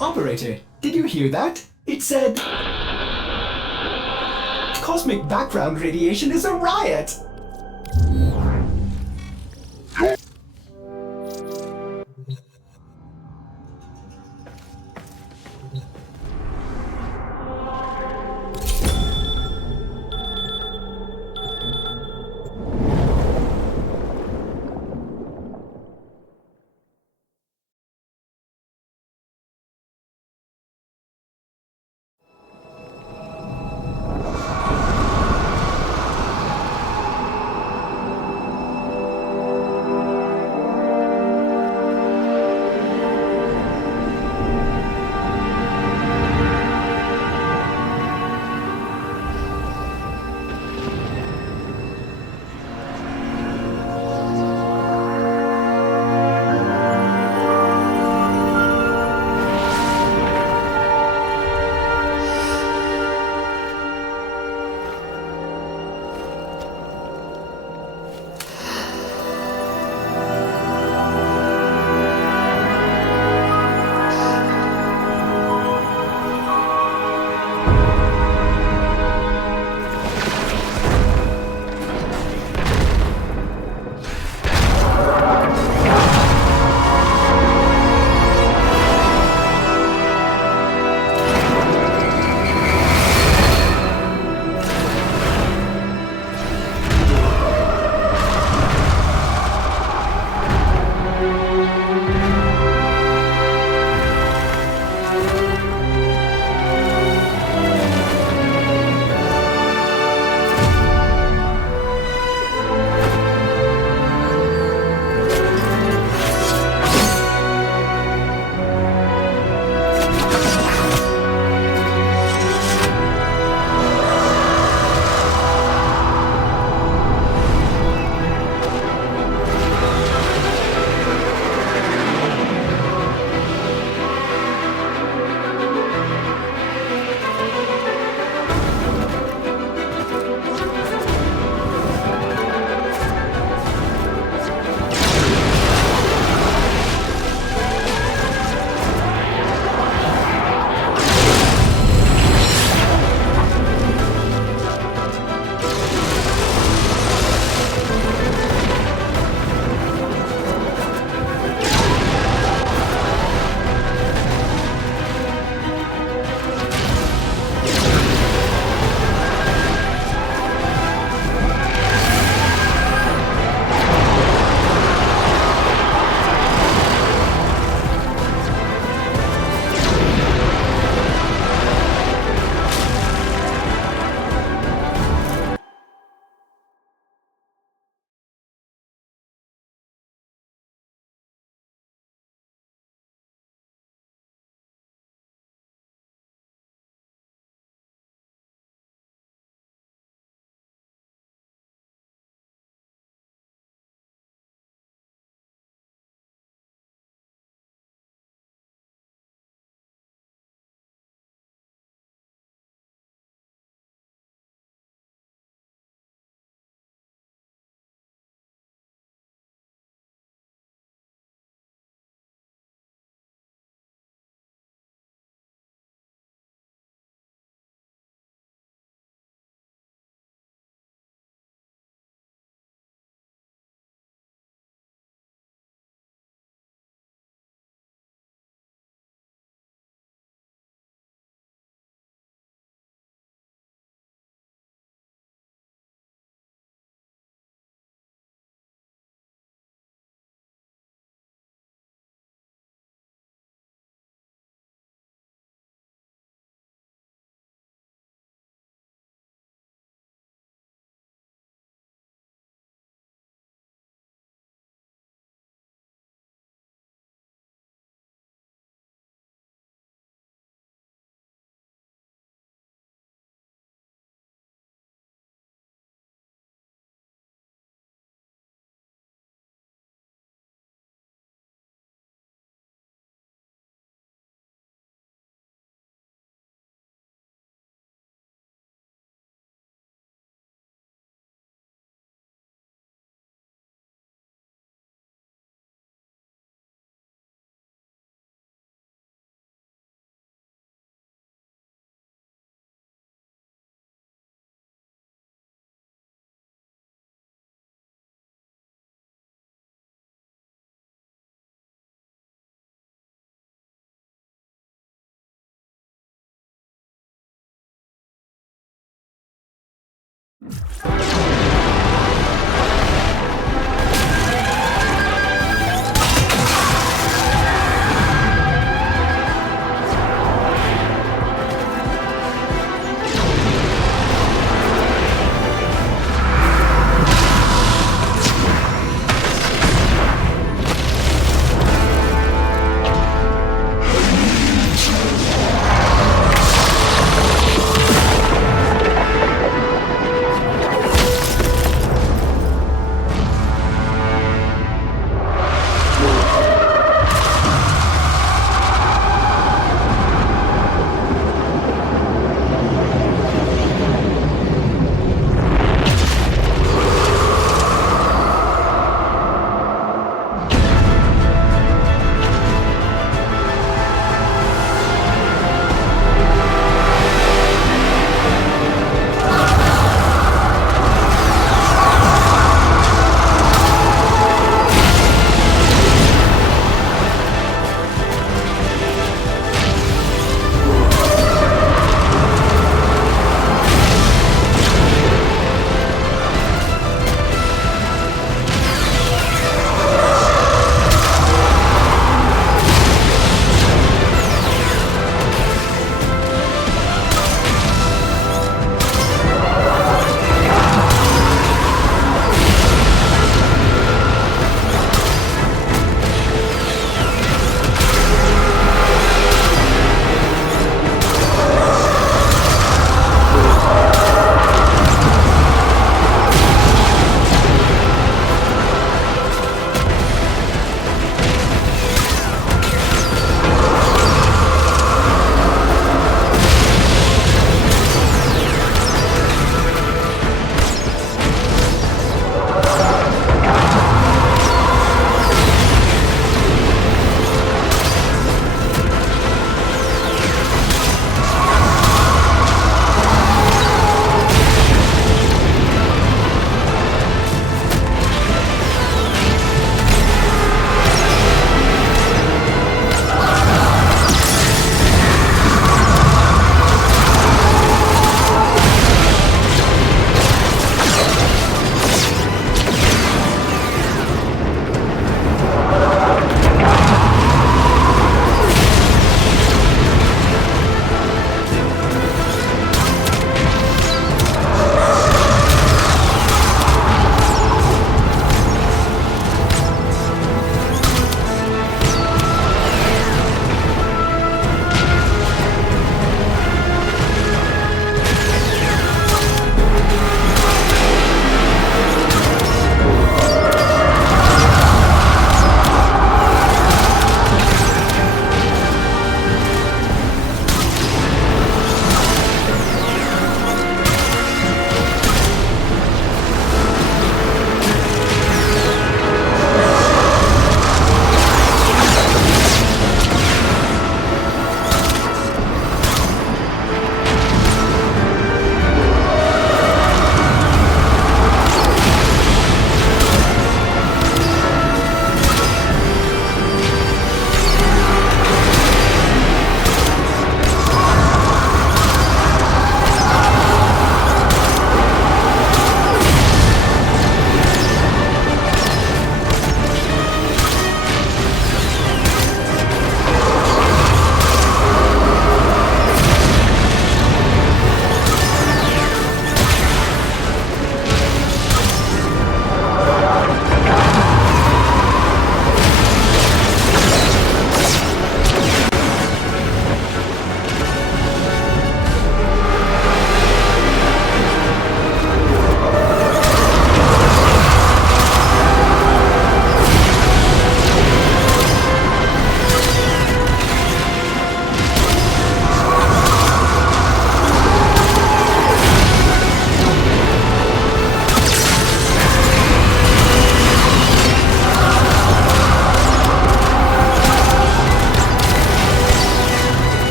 Operator, did you hear that? It said... Cosmic background radiation is a riot!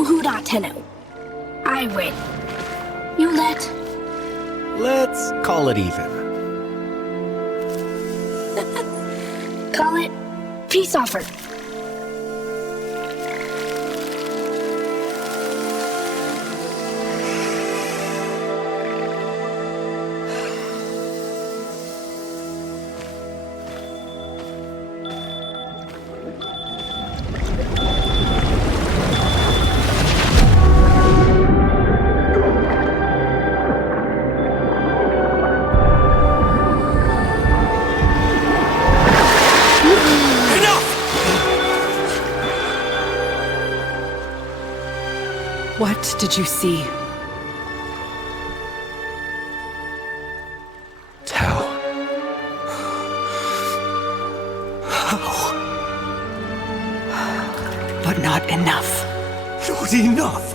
So huda Tenno. I win. You let. Let's call it even. Call it peace offer. What did you see? Tao. How? But not enough. Not enough!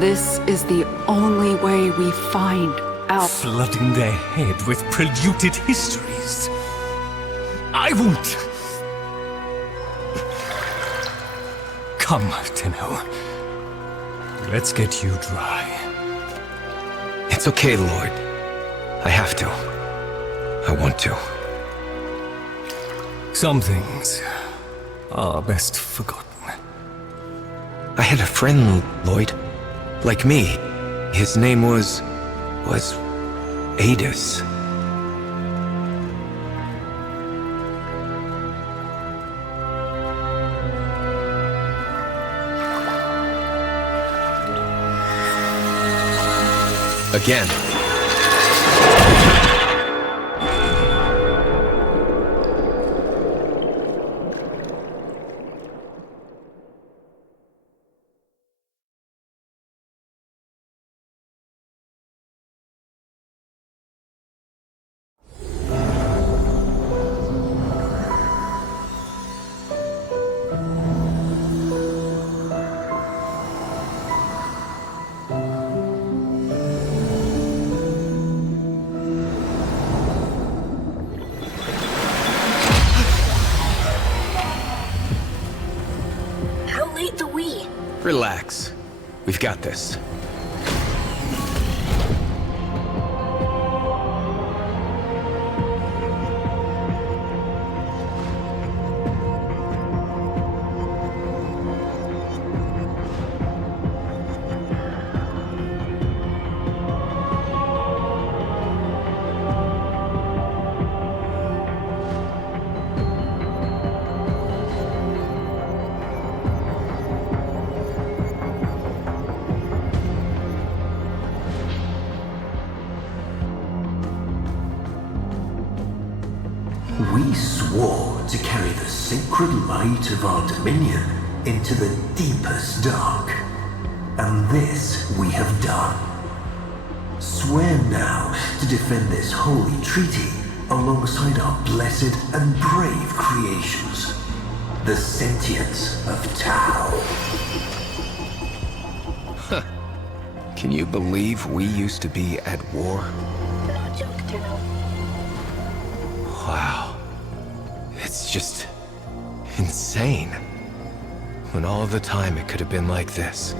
This is the only way we find out. Flooding their head with polluted histories. I won't! Come, Tenno. Let's get you dry. It's okay, Lord. I have to. I want to. Some things are best forgotten. I had a friend, Lloyd. Like me. His name was Adis. Again. Relax. We've got this. We swore to carry the sacred light of our dominion into the deepest dark. And this we have done. Swear now to defend this holy treaty alongside our blessed and brave creations, the sentience of Tao. Can you believe we used to be at war? No joke, Tenno. Wow. It's just insane. When all the time it could have been like this.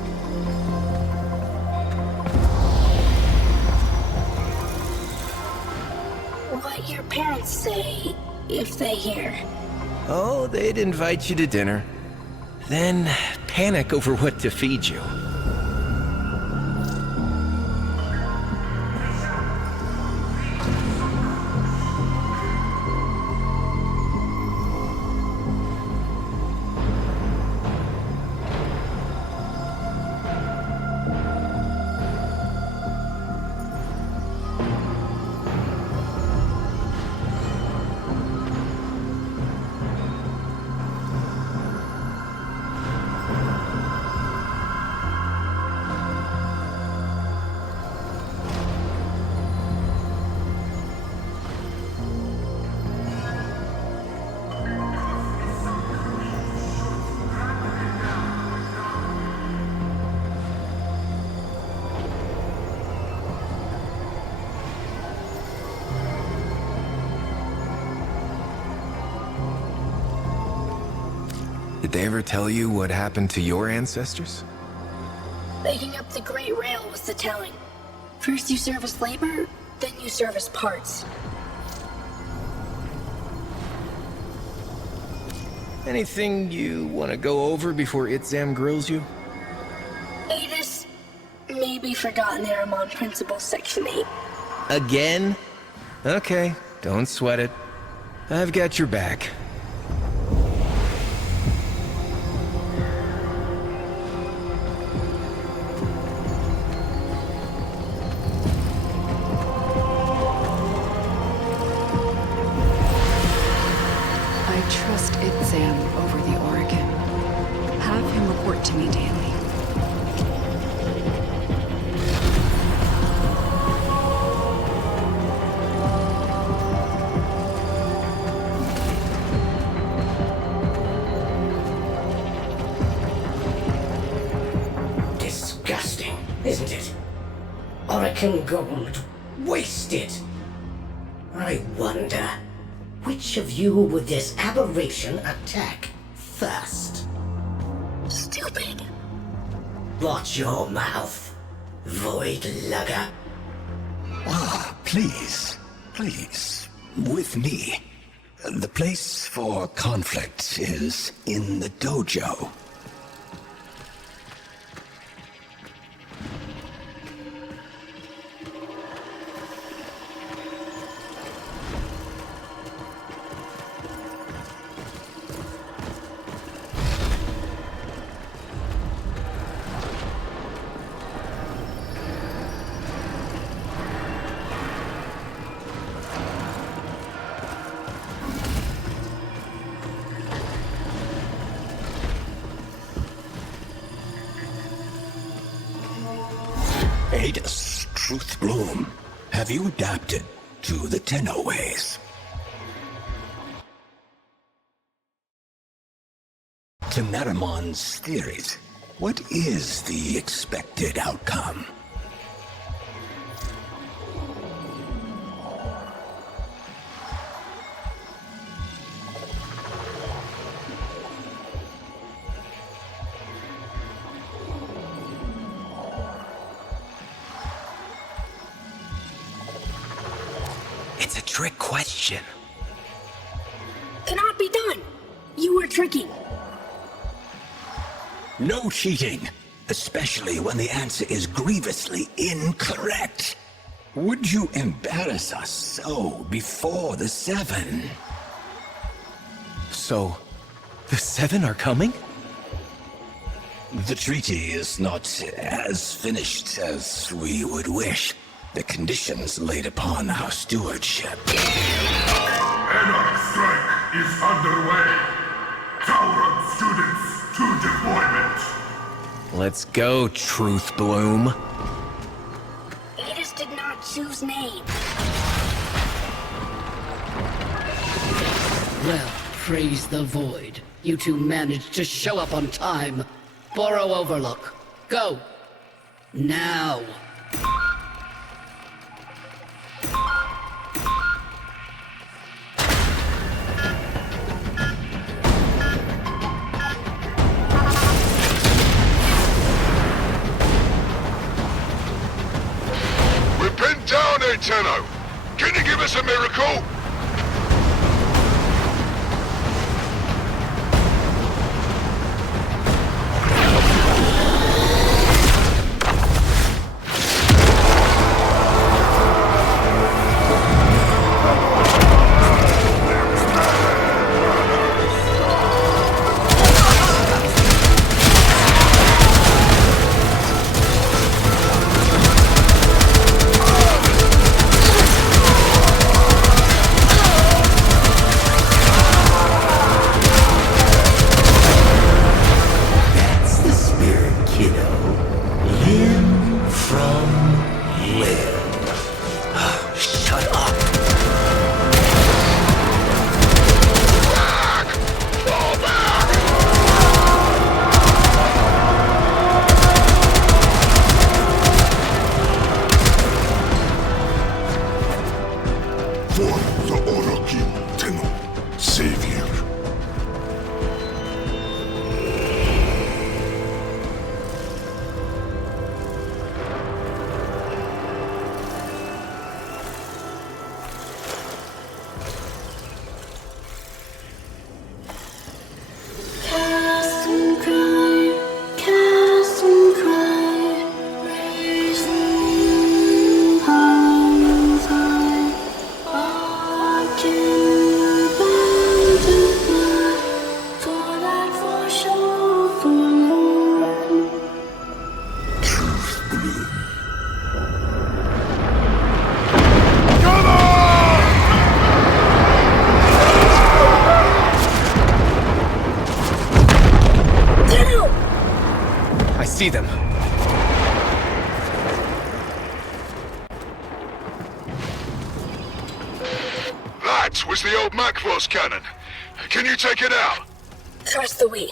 What your parents say if they hear. Oh, they'd invite you to dinner. Then panic over what to feed you. Did they ever tell you what happened to your ancestors? Making up the Great Rail was the telling. First you serve as labor, then you serve as parts. Anything you want to go over before Itzam grills you? Adis, maybe Forgotten Aramon Principle Section 8. Again? Okay, don't sweat it. I've got your back. I trust Itzam over the Oregon. Have him report to me daily. Disgusting, isn't it? Oregon gold, wasted. I wonder, which of you would this aberration attack first? Stupid. Watch your mouth, void lugger. Ah, please, with me. The place for conflict is in the dojo. Adis, Truth Bloom, have you adapted to the Tenno ways? To Naramon's theories, what is the expected outcome? It's a trick question. Cannot be done. You were tricking. No cheating, especially when the answer is grievously incorrect. Would you embarrass us so before the Seven? So, the Seven are coming? The treaty is not as finished as we would wish. The conditions laid upon our stewardship. Anarch strike is underway. Sauron students to deployment. Let's go, Truth Bloom. Adis did not choose name. Well, praise the void. You two managed to show up on time. Borrow Overlook. Go. Now. We're pinned down here, Tenno. Can you give us a miracle? see them. That was the old Macross cannon. Can you take it out? Trust the Wii.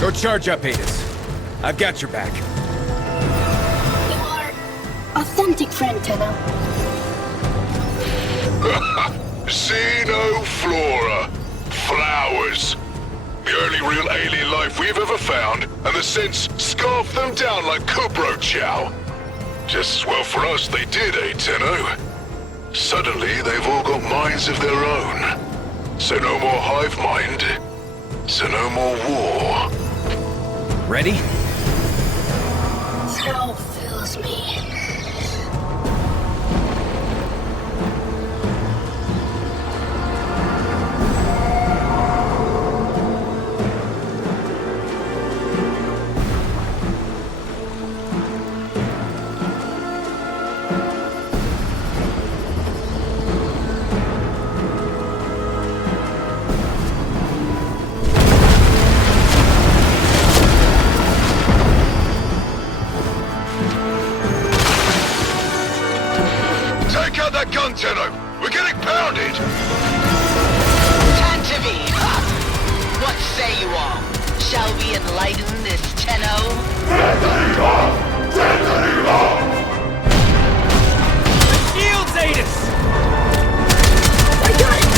Go charge up, Adis. I've got your back. You are authentic friend, Tenno. Xenoflora. Flowers. The only real alien life we've ever found, and the synths scarfed them down like Kubro Chow. Just as well for us they did, eh, Tenno? Suddenly they've all got minds of their own. So no more hive mind. So no more war. Ready? Hell fills me. Take out that gun, Tenno! We're getting pounded! Tantivy! What say you all? Shall we enlighten this Tenno? Shields, Adis! I got it!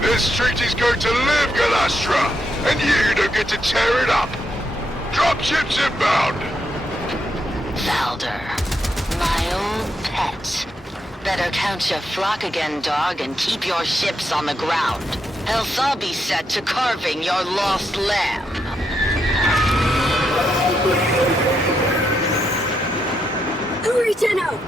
This treaty's going to live, Galastra, and you don't get to tear it up. Dropships inbound. Valder, my old pet. Better count your flock again, dog, and keep your ships on the ground. Else I'll be set to carving your lost lamb. Hurry, Tenno!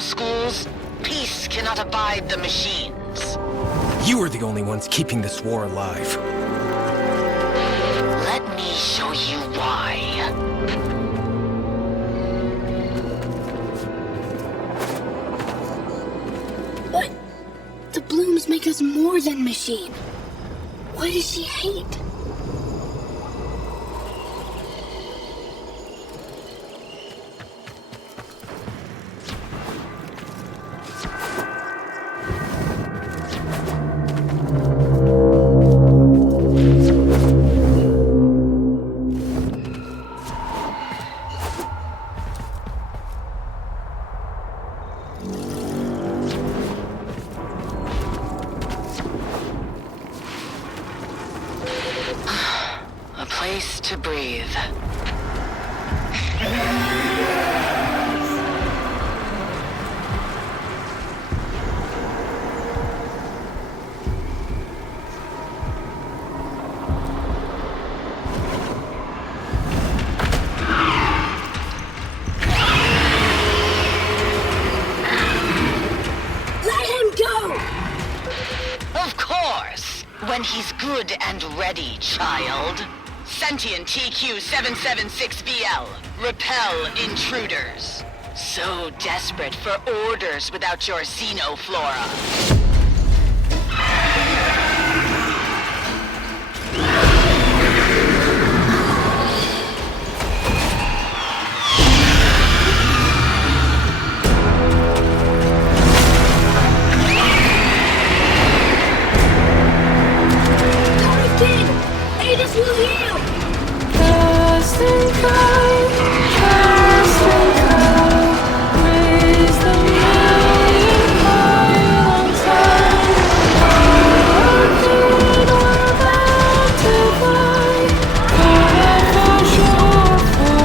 Schools, peace cannot abide the machines. You are the only ones keeping this war alive. Let me show you is more than machine. What does she hate? A place to breathe. Let him go! Of course! When he's good and ready, child. Sentient TQ-776BL. Repel intruders. So desperate for orders without your xenoflora. Adis will heal! Cast and cry, raise the million pylons high. Our kid, we're about to fly, for shore, for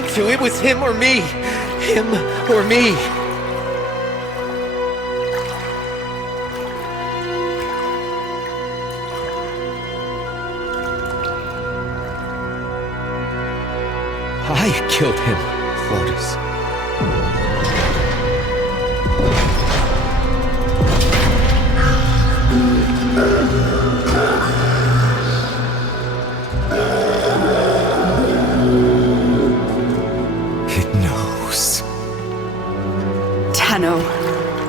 want to. It was him or me. Him or me. I killed him, Lotus. It knows. Tenno,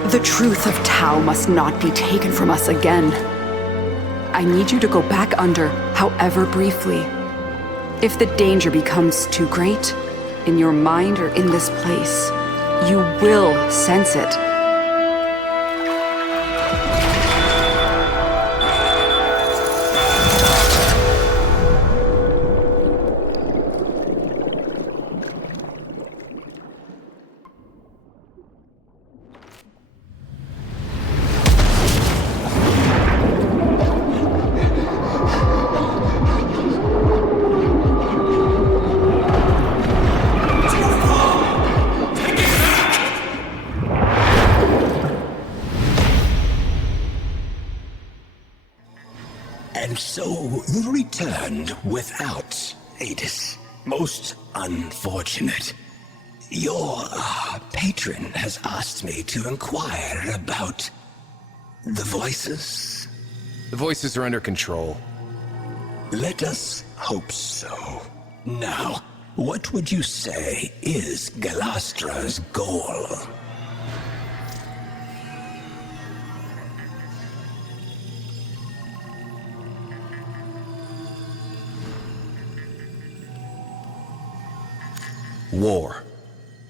the truth of Tau must not be taken from us again. I need you to go back under, however briefly. If the danger becomes too great, in your mind or in this place, you will sense it. And so you returned without Adis. Most unfortunate. Your patron has asked me to inquire about the voices. The voices are under control. Let us hope so. Now, what would you say is Galastra's goal? War.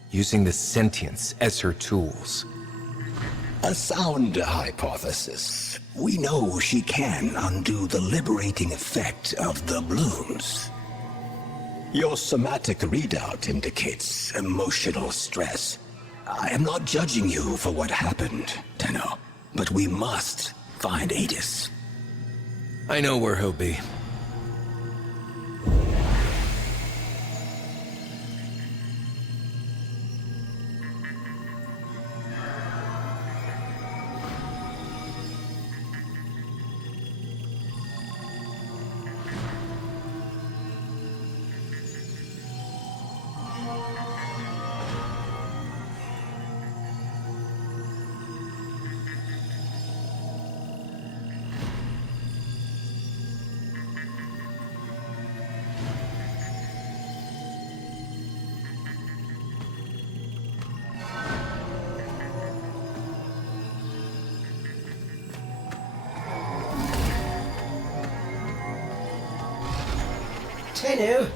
Using the sentience as her tools. A sound hypothesis. We know she can undo the liberating effect of the blooms. Your somatic readout indicates emotional stress. I am not judging you for what happened, Tenno, but we must find Adis. I know where he'll be. Tenno,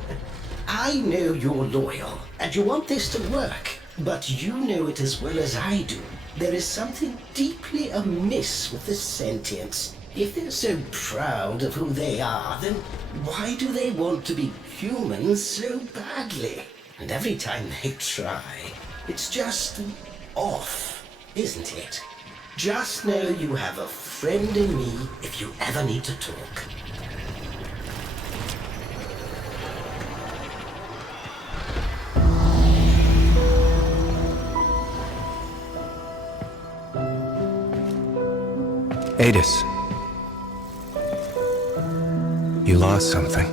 I know you're loyal, and you want this to work, but you know it as well as I do. There is something deeply amiss with the sentients. If they're so proud of who they are, then why do they want to be humans so badly? And every time they try, it's just off, isn't it? Just know you have a friend in me if you ever need to talk. Adis. You lost something.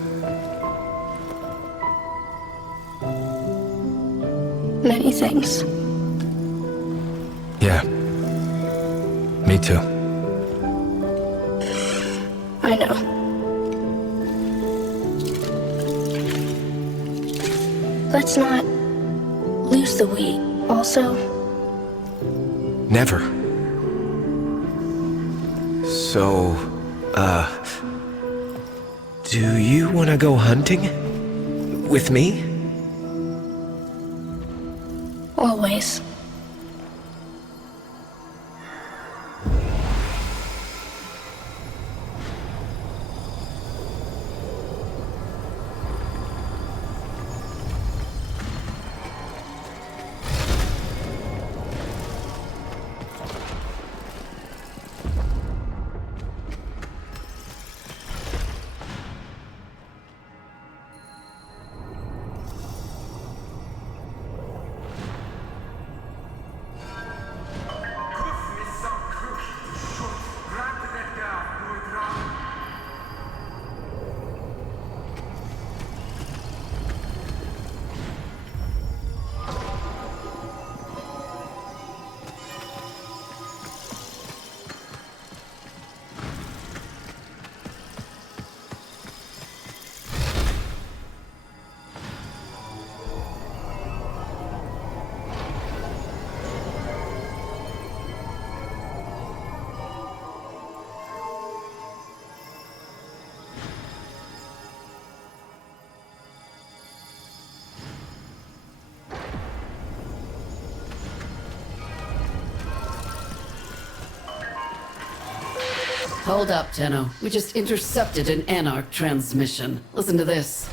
Many things. Yeah. Me too. I know. Let's not lose the we. Also, Never. So, do you want to go hunting? With me? always. Hold up, Tenno. We just intercepted an Anarch transmission. Listen to this.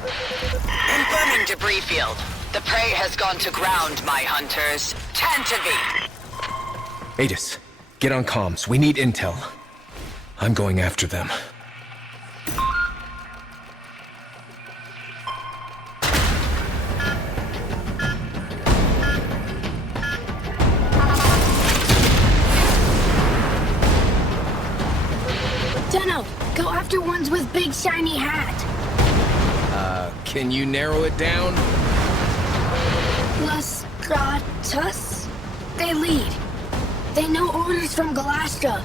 Confirming debris field. The prey has gone to ground, my hunters. Tantivy! Adis, get on comms. We need intel. I'm going after them. Tenno, go after ones with big shiny hat. Can you narrow it down? Las Gratas? They lead. They know orders from Galastra.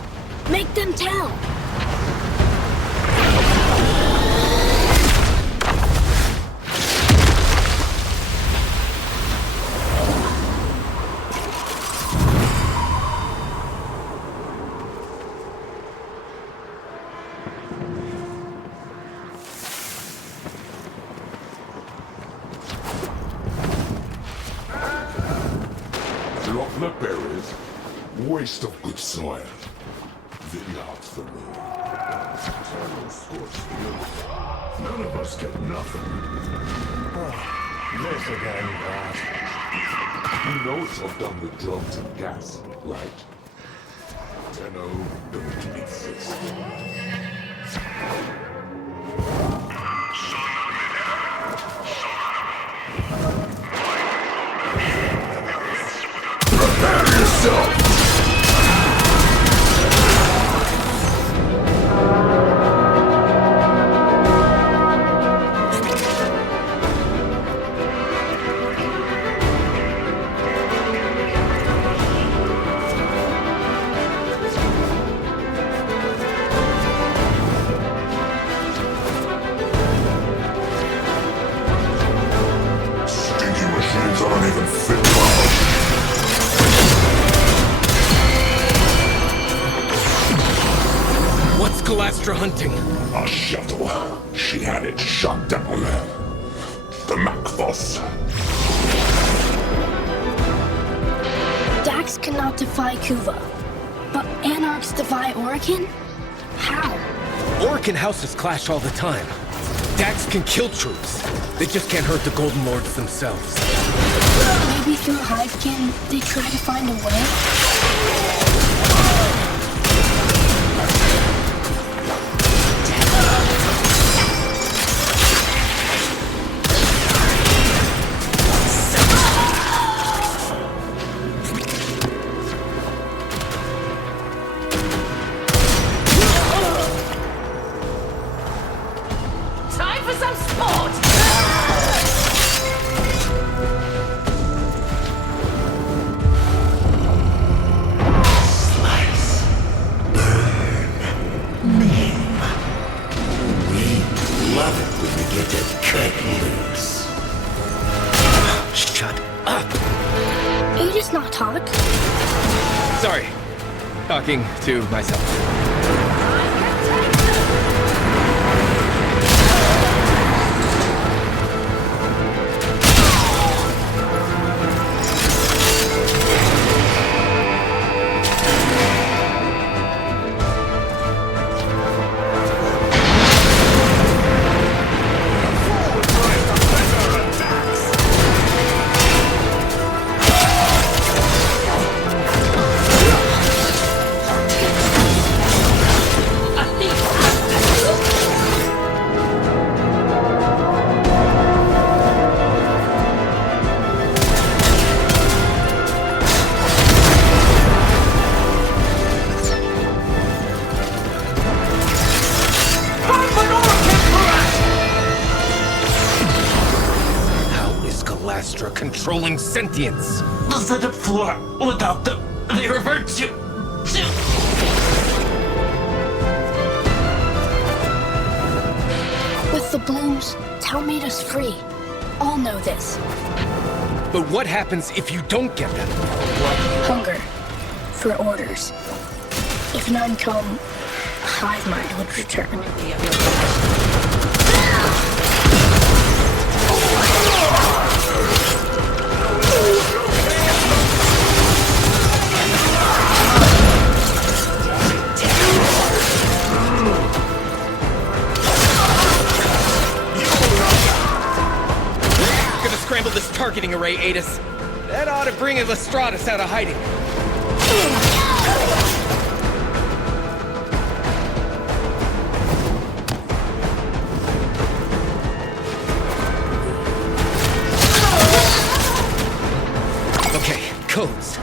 Make them tell. Drop the berries. Waste of good soil. Vineyards for me. Eternal scorched fields. None of us get nothing. This again, Brad. You know I've done the drugs and gas, right? Tenno don't exist. Prepare yourself! Stinky machines aren't even fit properly. What's Galastra hunting? A shuttle. She had it shot down. The Macphos. Dax cannot defy Kuva. But Anarchs defy Orokin? How? Orokin houses clash all the time. Dax can kill troops. They just can't hurt the Golden Lords themselves. Maybe through Hivekin, they try to find a way? Time for some sport! Slice. Burn. Maim. We love it when we get to cut loose. Shut up! Aegis not talk? Sorry. Talking to myself. Galastra controlling sentience. The setup floor, without them, they revert to... With the blooms, Tau made us free. All know this. But what happens if you don't get them? Hunger. For orders. If none come, Hive Mind would return. scramble this targeting array, Adis. That ought to bring Lestratus out of hiding. Okay, codes.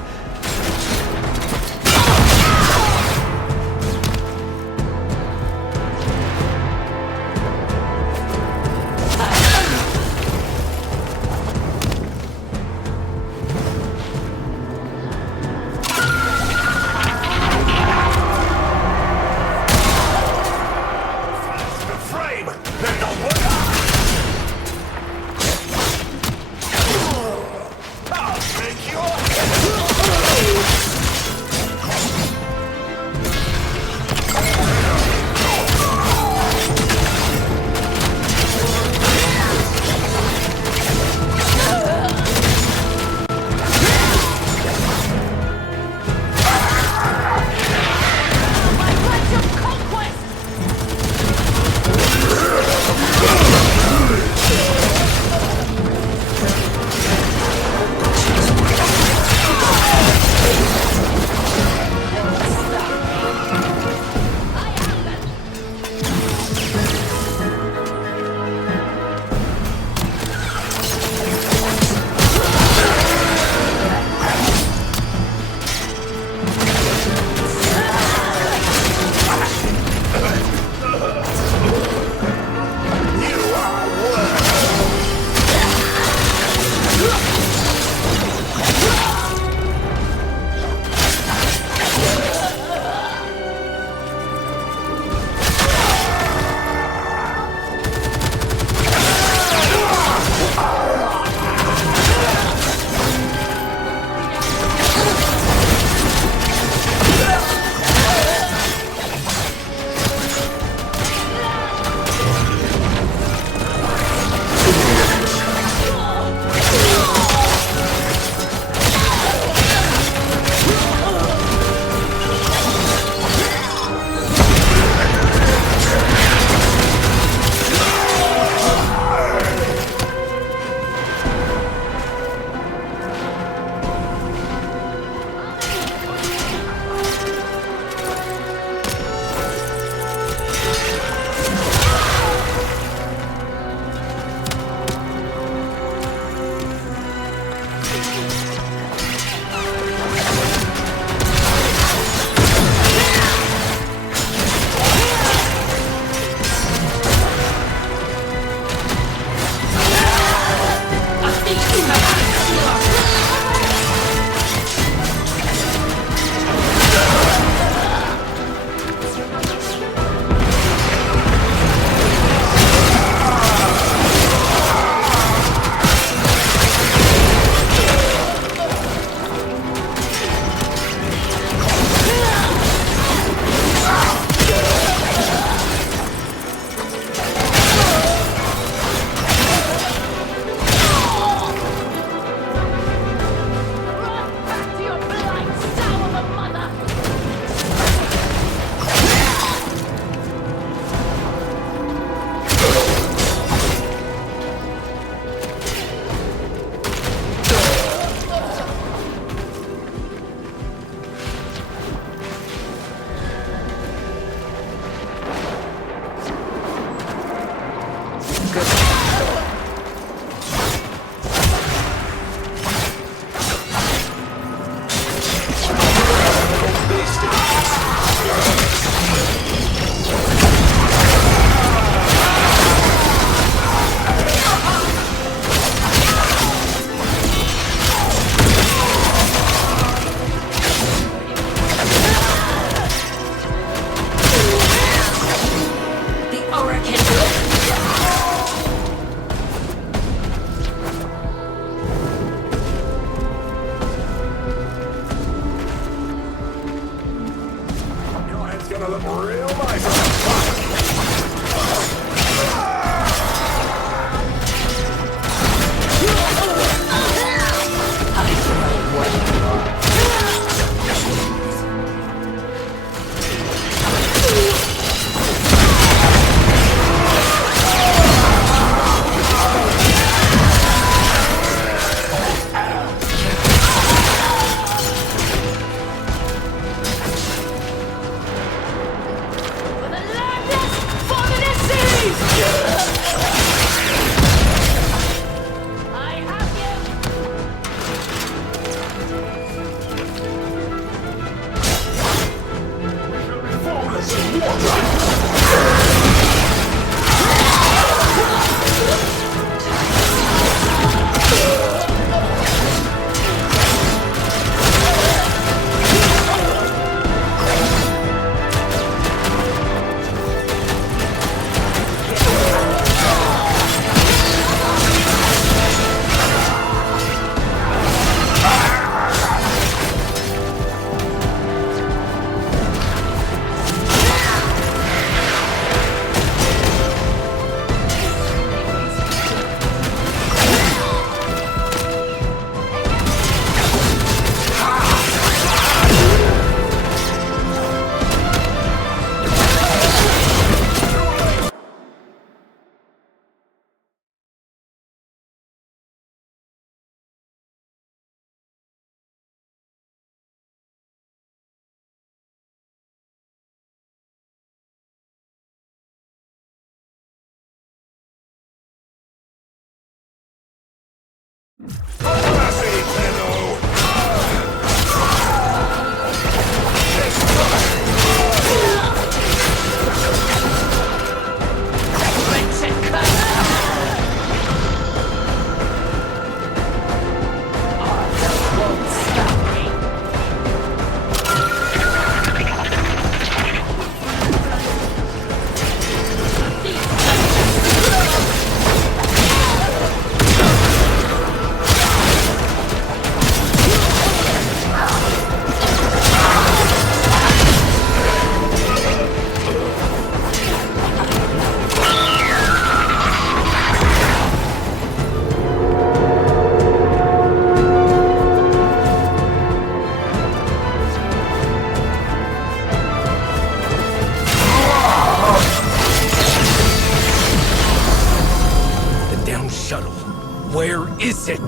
Where is it?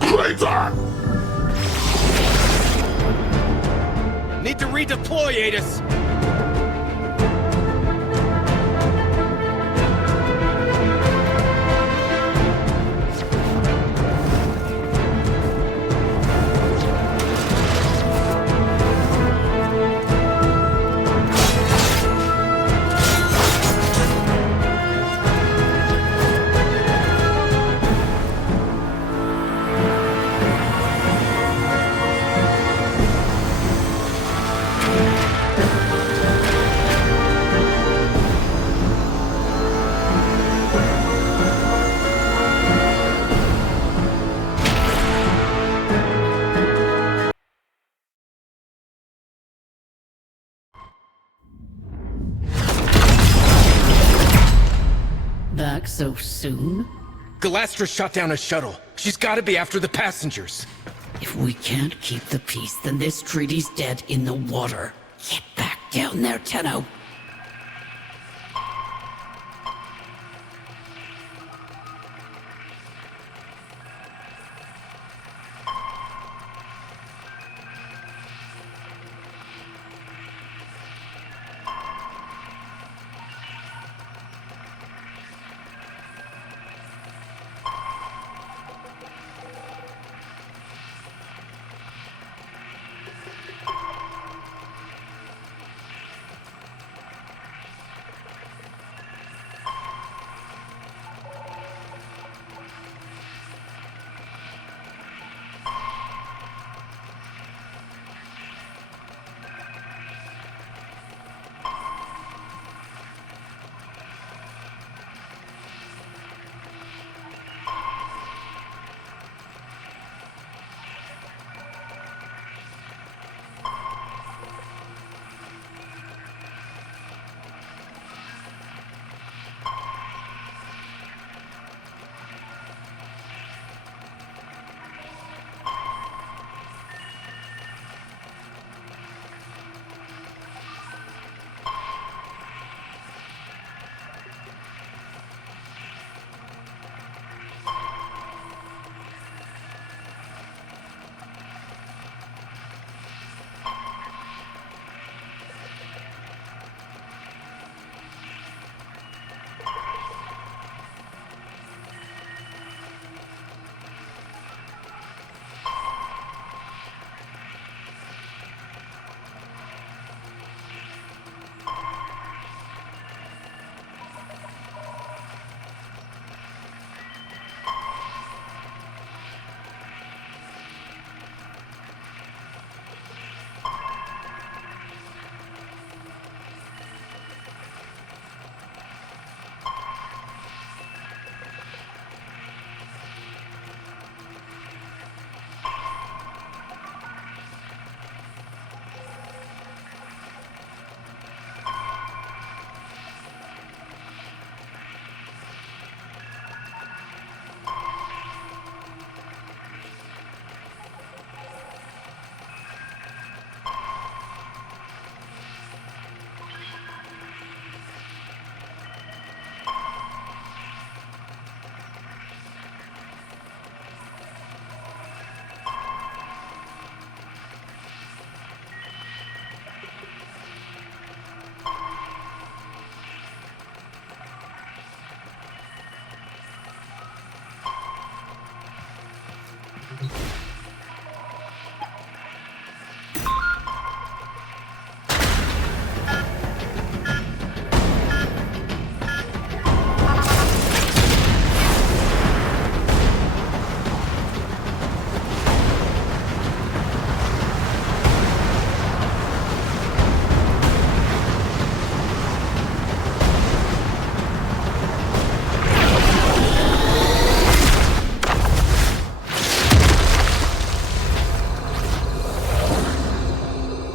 Crater! Need to redeploy, Adis! Back so soon? Galastra shot down a shuttle. She's gotta be after the passengers. If we can't keep the peace, then this treaty's dead in the water. Get back down there, Tenno.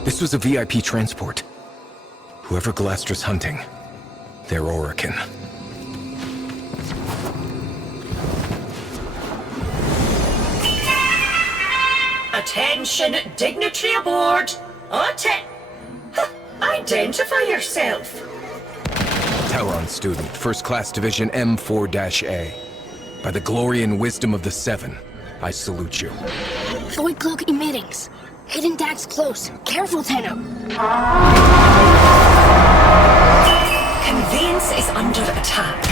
This was a VIP transport. Whoever Galastra's hunting, they're Orokin. Attention, dignitary aboard. Identify yourself. Talon student, First Class Division M4-A. By the glory and wisdom of the Seven, I salute you. Void cloak emittings. Hidden Dax close. Careful, Tenno. Conveyance is under attack.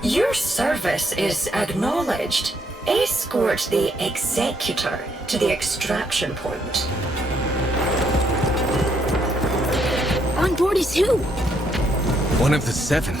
Your service is acknowledged. Escort the Executor to the extraction point. On board is who? One of the Seven.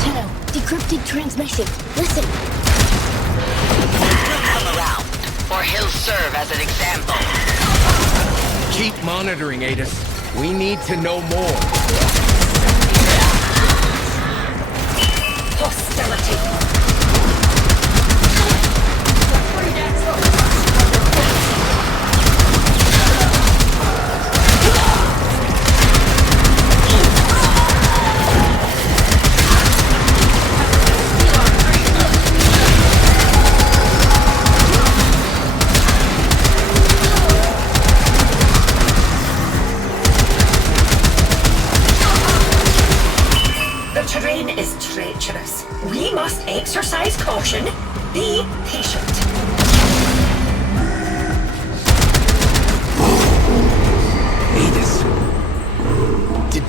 Tenno, decrypted transmission. Listen. He'll come around, or he'll serve as an example. Keep monitoring, Adis. We need to know more. Hostility. The terrain is treacherous. We must exercise caution. Be patient. Adis. Did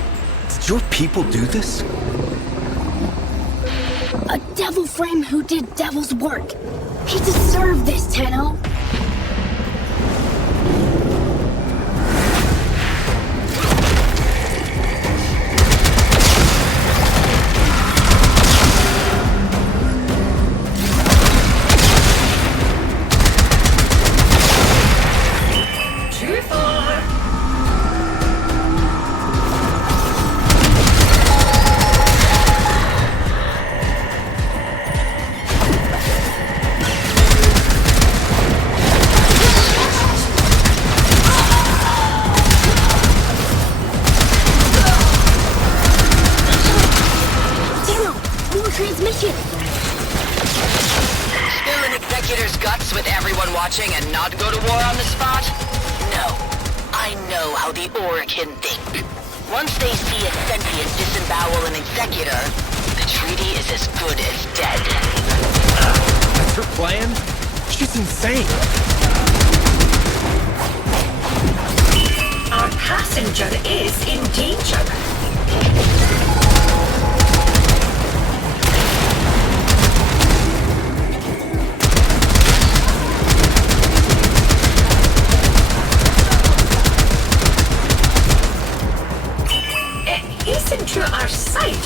your people do this? A devil frame who did devil's work. He deserved this, Tenno. Too far. Tenno, more transmission. Spill an executor's guts with everyone watching and not go to war on the spot? No. I know how the Orokin think. Once they see a sentient disembowel an executor, the treaty is as good as dead. That's her plan? She's insane. Our passenger is in danger.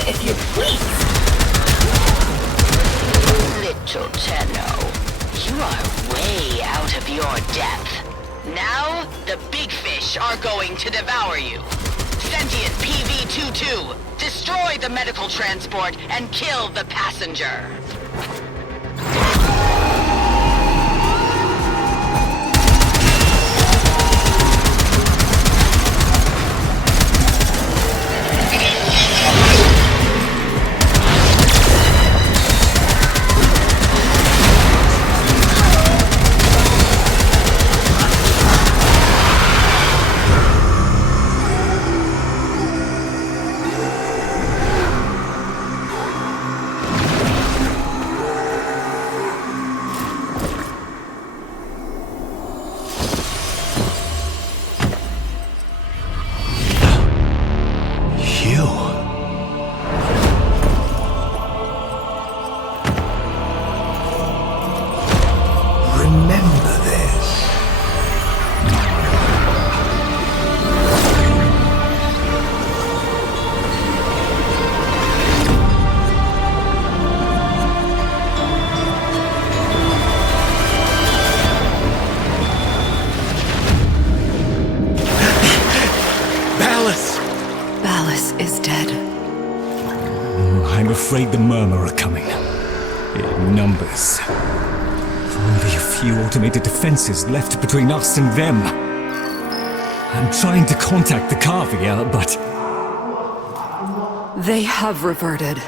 if you please. Little Tenno, you are way out of your depth. Now, the big fish are going to devour you. Sentient PV-22, destroy the medical transport and kill the passenger. I'm afraid the Murmur are coming. In numbers. Only a few automated defenses left between us and them. I'm trying to contact the Kavia, but... They have reverted.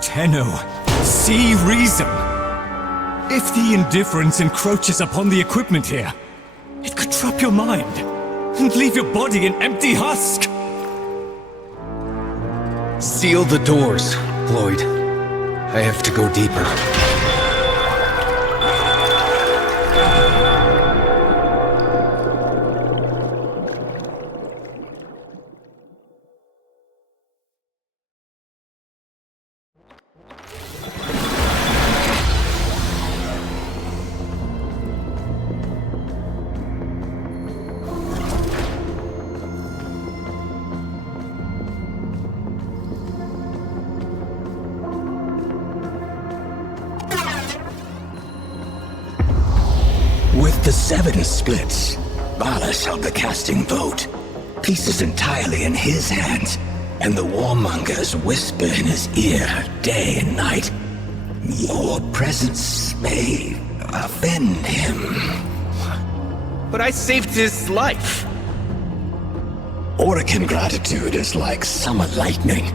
Tenno, see reason! If the indifference encroaches upon the equipment here, it could trap your mind and leave your body an empty husk! Seal the doors, Lloyd. I have to go deeper. With the 7 splits, Ballas held the casting vote. Pieces entirely in his hands, and the warmongers whisper in his ear day and night. Your presence may offend him. But I saved his life. Orokin gratitude is like summer lightning.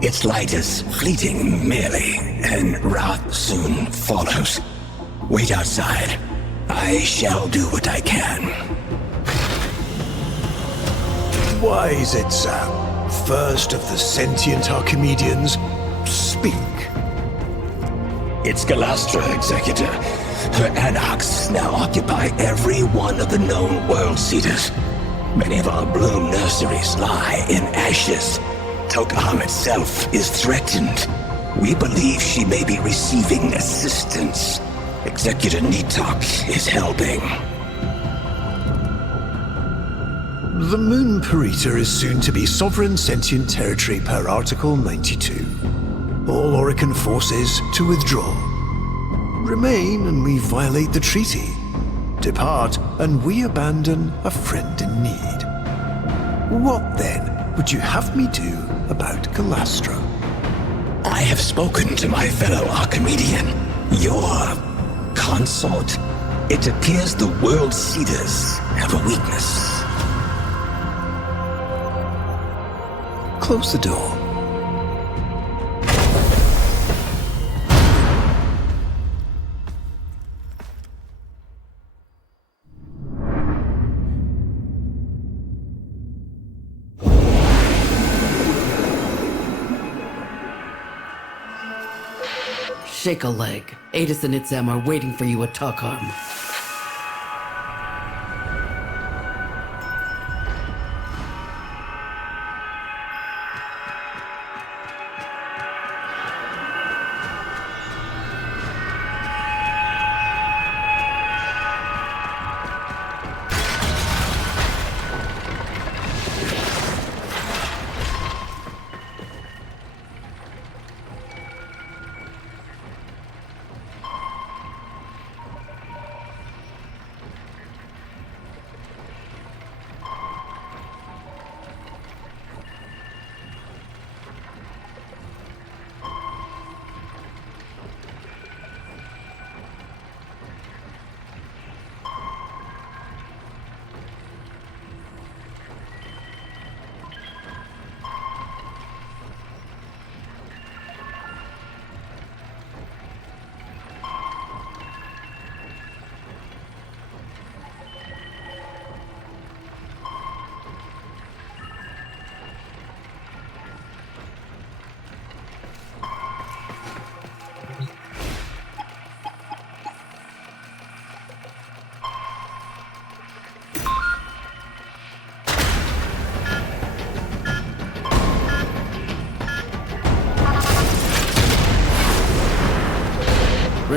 Its light is fleeting merely, and wrath soon follows. Wait outside. I shall do what I can. Why is it, Sam? First of the sentient Archimedeans, speak. It's Galastra, Executor. Her anarchs now occupy every one of the known world seeders. Many of our bloom nurseries lie in ashes. Tok'am itself is threatened. We believe she may be receiving assistance. Executor Nitok is helping. The Moon Parita is soon to be sovereign sentient territory per Article 92. All Orokin forces to withdraw. Remain and we violate the treaty. Depart and we abandon a friend in need. What then would you have me do about Galastra? I have spoken to my fellow Archimedean. Your consort. It appears the world seeders have a weakness. Close the door. Shake a leg. Adis and Itzem are waiting for you at Tok'am.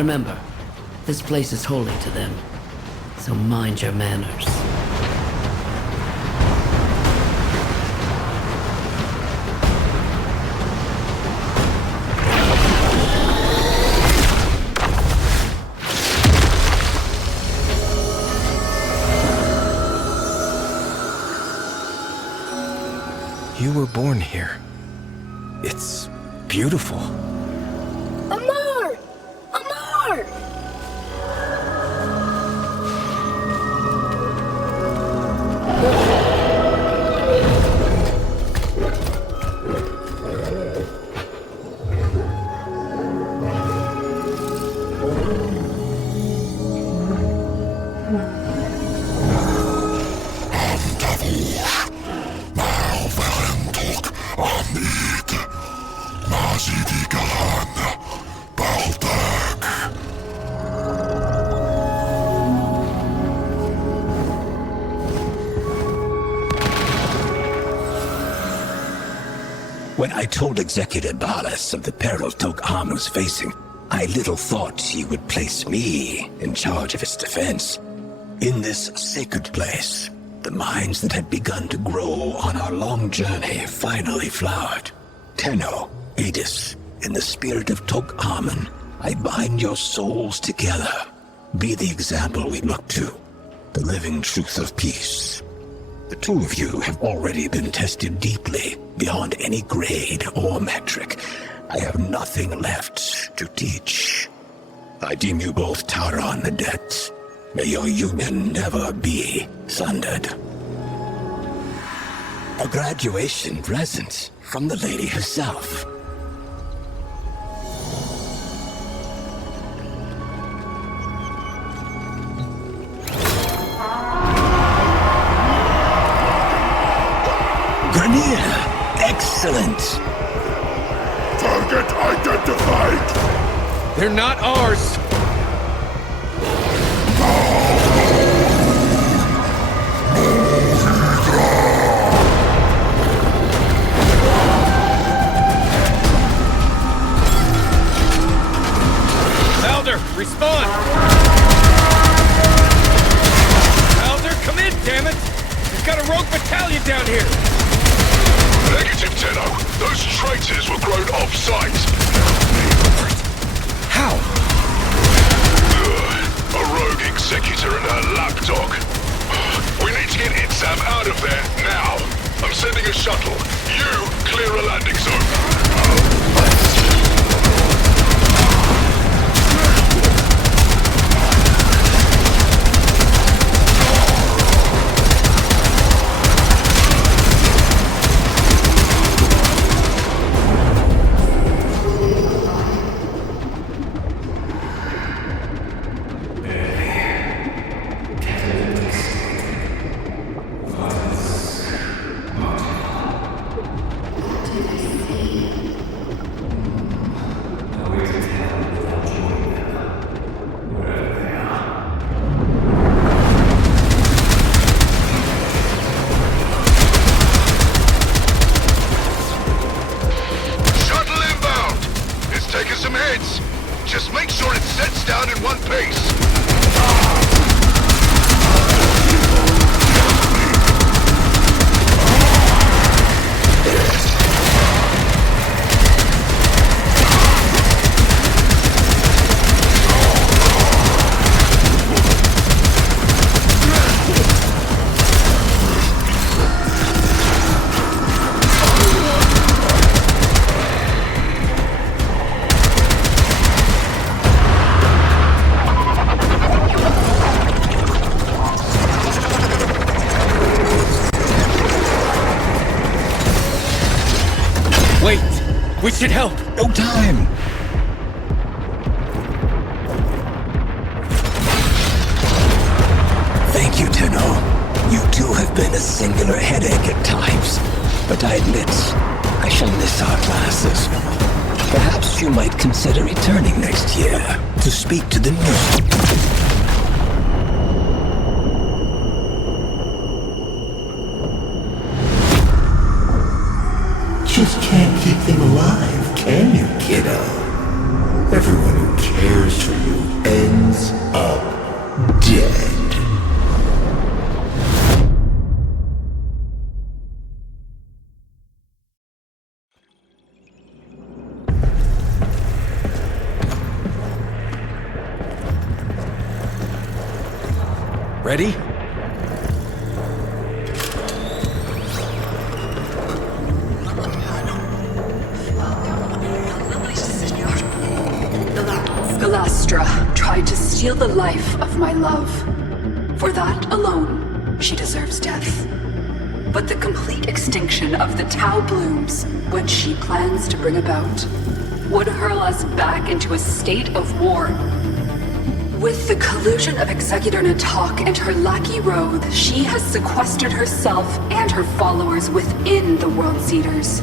Remember, this place is holy to them, so mind your manners. You were born here. It's beautiful. Amar! Amar! When I told Executive Balas of the peril Tok-Am was facing, I little thought he would place me in charge of its defense. In this sacred place, the minds that had begun to grow on our long journey finally flowered. Tenno, Adis, in the spirit of Tok-Amen, I bind your souls together. Be the example we look to, the living truth of peace. The two of you have already been tested deeply, beyond any grade or metric. I have nothing left to teach. I deem you both Tauron the debt. May your union never be sundered. A graduation present from the lady herself. Grenier! Excellent! Target identified! They're not ours! Elder, respond! Elder, come in, damn it! We've got a rogue battalion down here! Negative, Tenno. Those traitors were grown off-site. How? A rogue executor and her lapdog. We need to get Itzam out of there now. I'm sending a shuttle. You clear a landing zone. Just make sure it sets down in one piece. We should help! No time! Thank you, Tenno. You too have been a singular headache at times. But I admit, I shall miss our classes. Perhaps you might consider returning next year to speak to the new... Just can't keep them alive, can you, kiddo? Everyone who cares for you dead. Ready? Galastra tried to steal the life of my love. For that alone, she deserves death. But the complete extinction of the Tau blooms, which she plans to bring about, would hurl us back into a state of war. With the collusion of Executor Natak and her lackey Roth, she has sequestered herself and her followers within the World Seeders,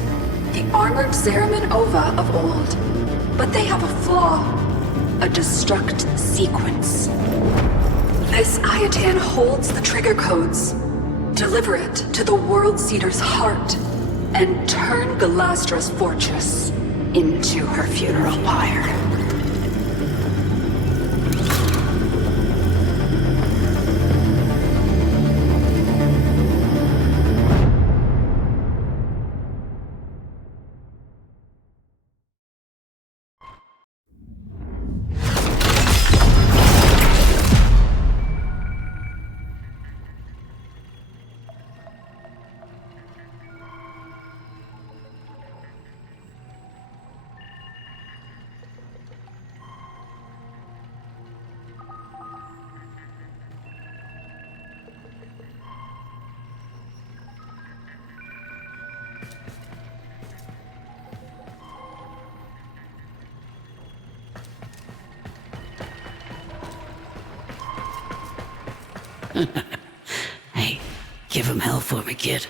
the armored Zeraman Ova of old. But they have a flaw, a destruct sequence. This Ayatan holds the trigger codes. Deliver it to the World Seeder's heart, and turn Galastra's fortress into her funeral pyre. Hey, give him hell for me, kid.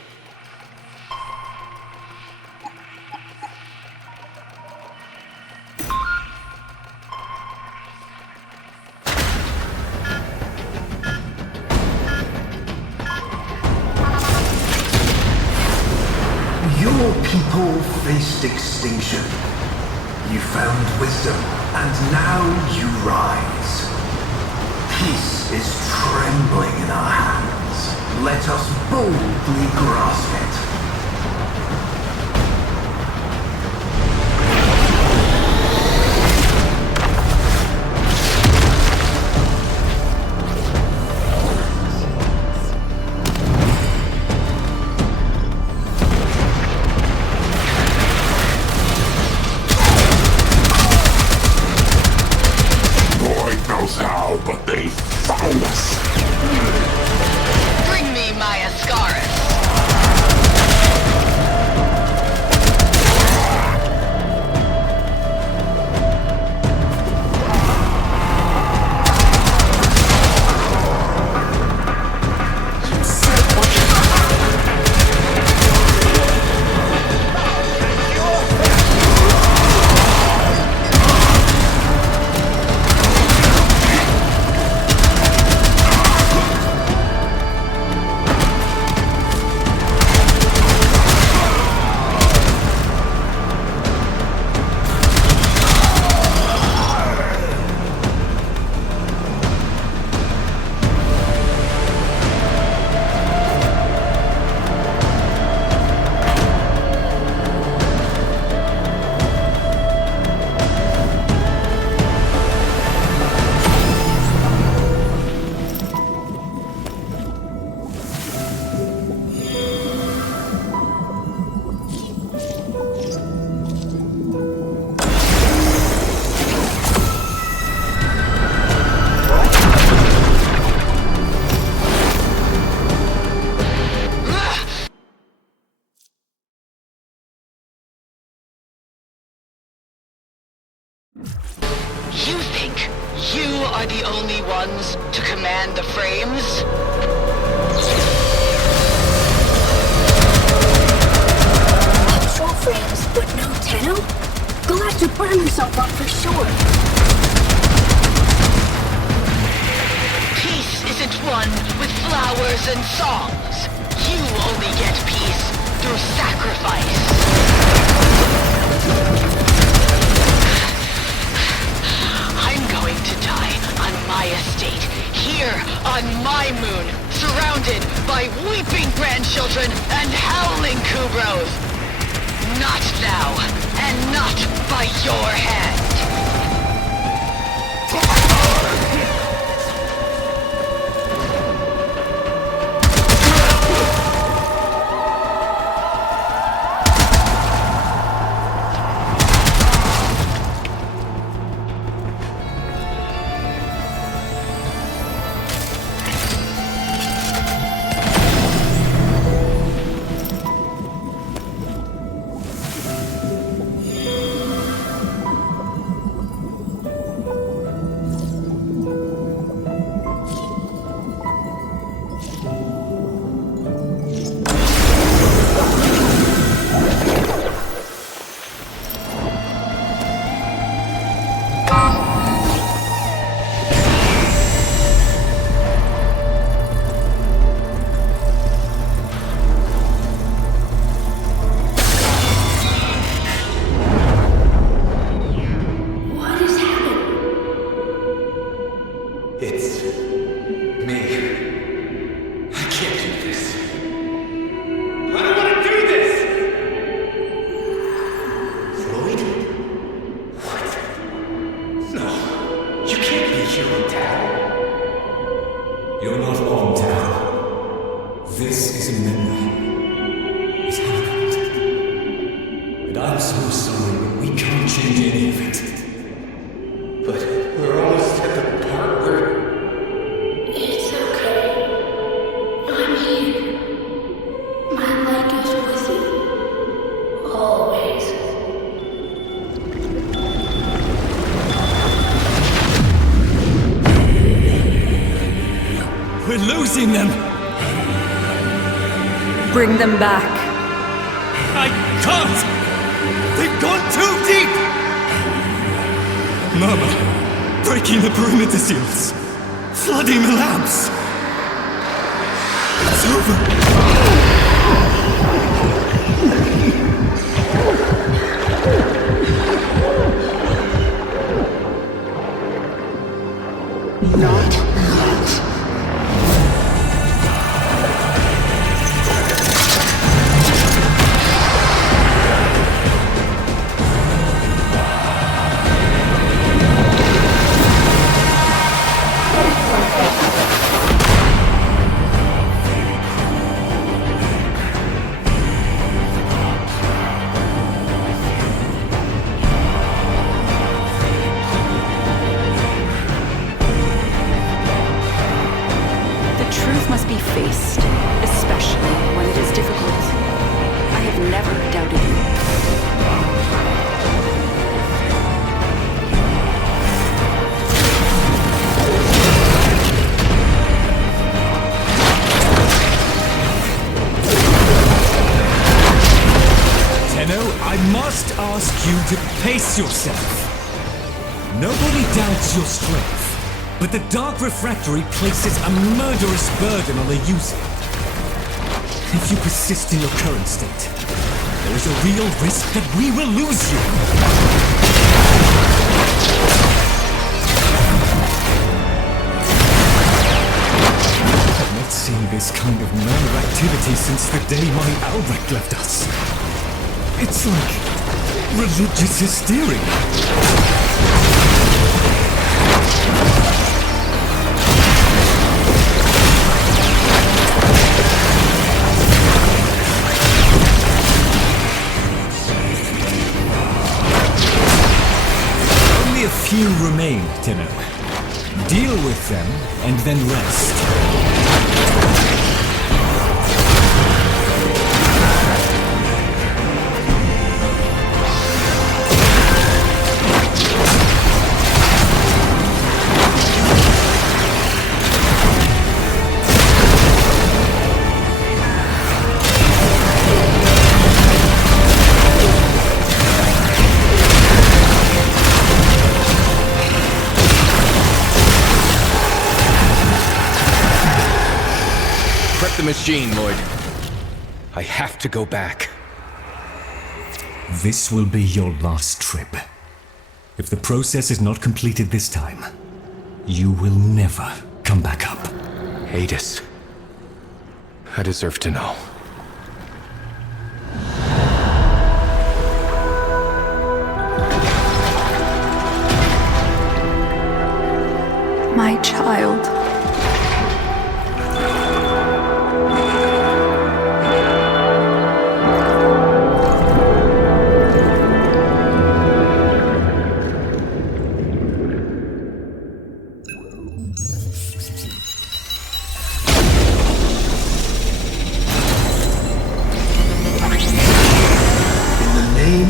Your people faced extinction. You found wisdom, and now you rise. Peace is trembling in our hands. Let us boldly grasp it. But they found us. Bring me my Ascaris. You think you are the only ones to command the frames? Control frames, but no Tenno? Glad to burn yourself up for sure. Peace isn't won with flowers and songs. You only get peace through sacrifice. I'm going to die on my estate Here, on my moon, surrounded by weeping grandchildren and howling Kubros. Not now, and not by your hand. You're not on, Tao. This is a memory. It happened. And I'm so sorry, but we can't change any of it. But we're almost at the part where... It's okay. I'm here. My light is with you. Always. We're losing them! Bring them back. I can't! They've gone too deep! Mama, breaking the perimeter seals. Flooding the labs. It's over. Not yet. Must be faced, especially when it is difficult. I have never doubted you. Tenno, I must ask you to pace yourself. Nobody doubts your strength. But the Dark Refractory places a murderous burden on the user. If you persist in your current state, there is a real risk that we will lose you. I've not seen this kind of murder activity since the day my Albrecht left us. It's like religious hysteria. Few remain, Tenno. Deal with them, and then rest. The machine, Lloyd. I have to go back. This will be your last trip. If the process is not completed this time, you will never come back up. Adis. I deserve to know. My child.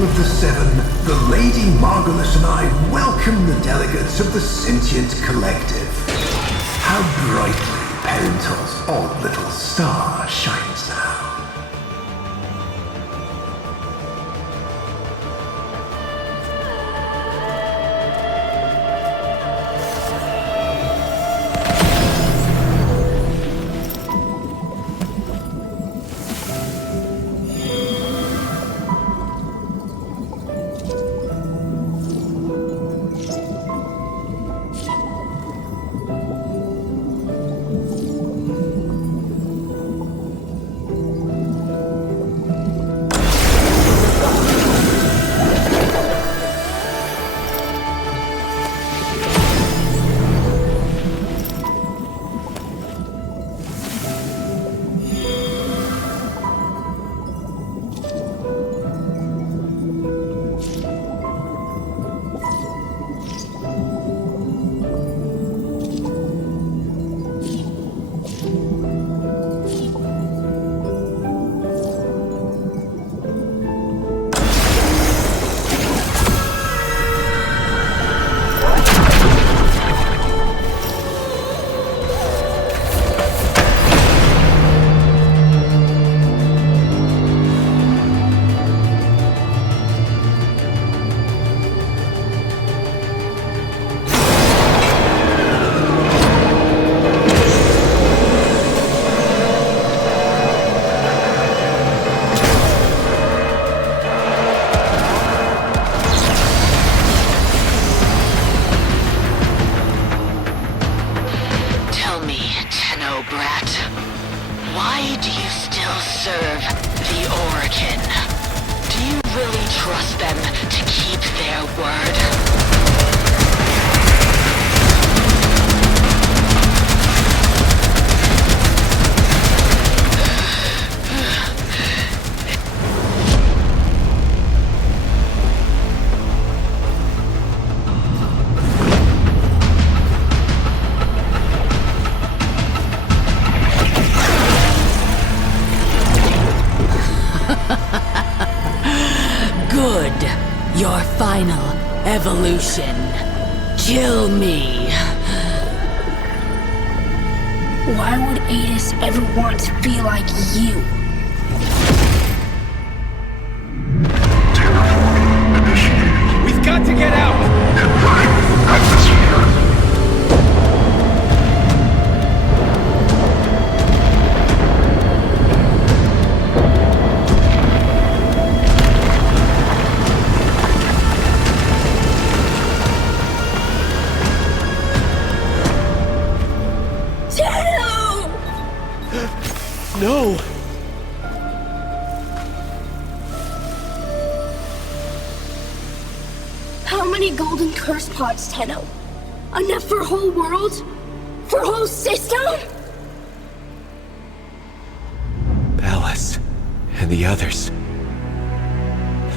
Of the Seven, the Lady Margulis and I welcome the delegates of the Sentient Collective. How brightly Parental's odd little star shines now. Your final evolution. Kill me. Why would Adis ever want to be like you? We've got to get out! No! How many golden curse pods, Tenno? Enough for a whole world? For a whole system? Alice and the others.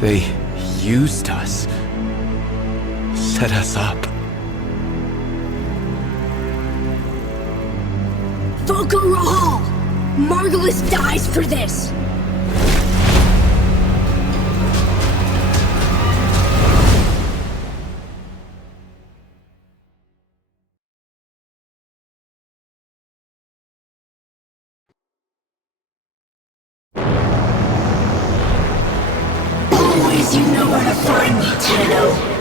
They used us. Set us up. Volko Rahal! Margulis dies for this! Always you know where to find me, Tenno.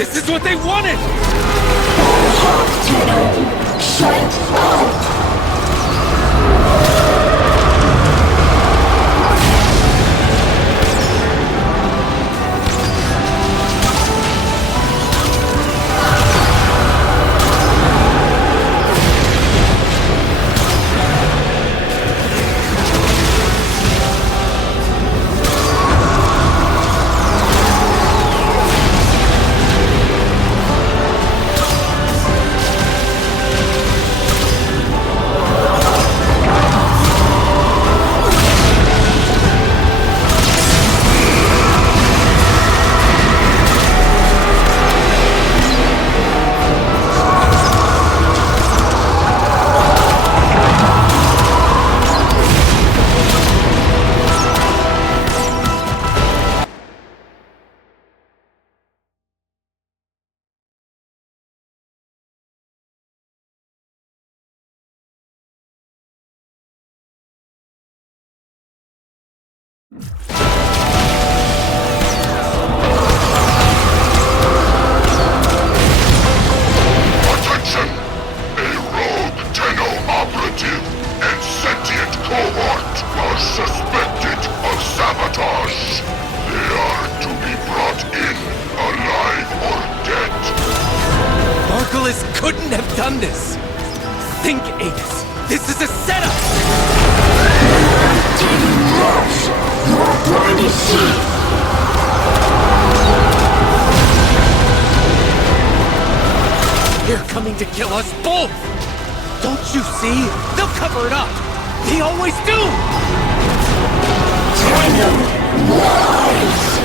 This is what they wanted! Shut up! Attention! A rogue Tenno operative and sentient cohort are suspected of sabotage. They are to be brought in, alive or dead. Margulis couldn't have done this! Think, Adis! This is a setup! You're going to see! They're coming to kill us both! Don't you see? They'll cover it up! They always do! Lies!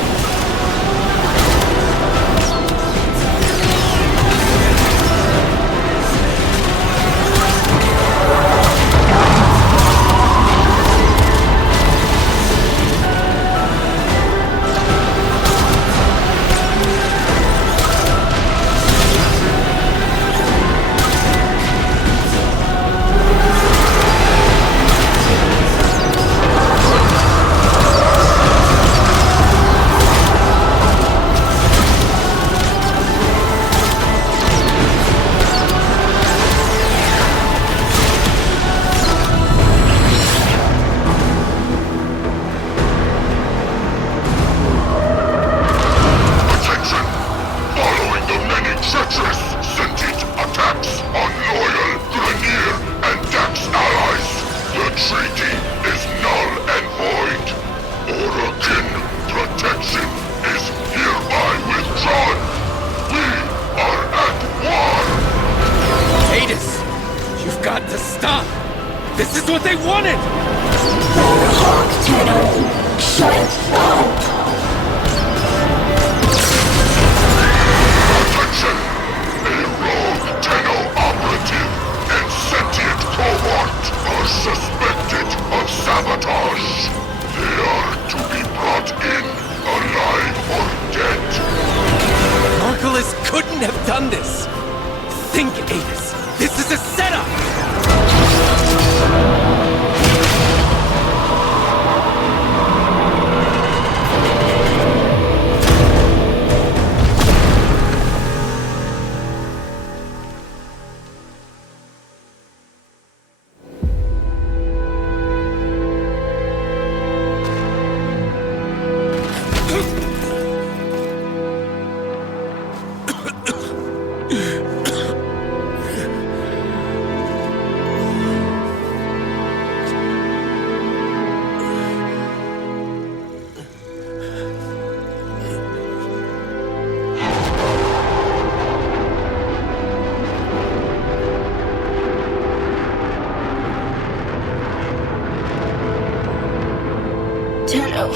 This is what they wanted! Shut up! Attention! A rogue Tenno operative and sentient cohort are suspected of sabotage. They are to be brought in, alive or dead. Margulis couldn't have done this! Think, Adis! This is a setup! Tenno,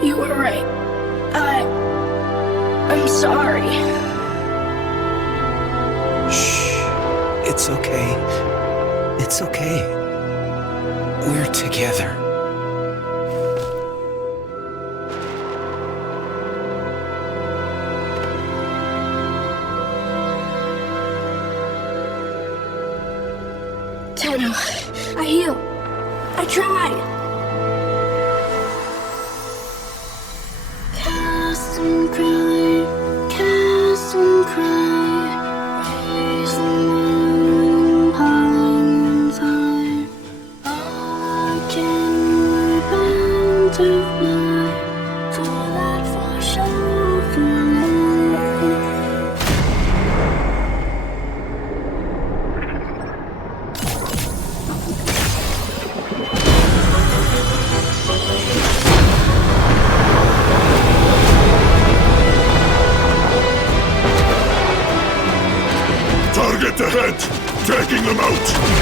you were right. I'm sorry. Shh. It's okay. It's okay. We're together. Tenno, I heal. I tried. Cast and cry. ahead! Taking them out!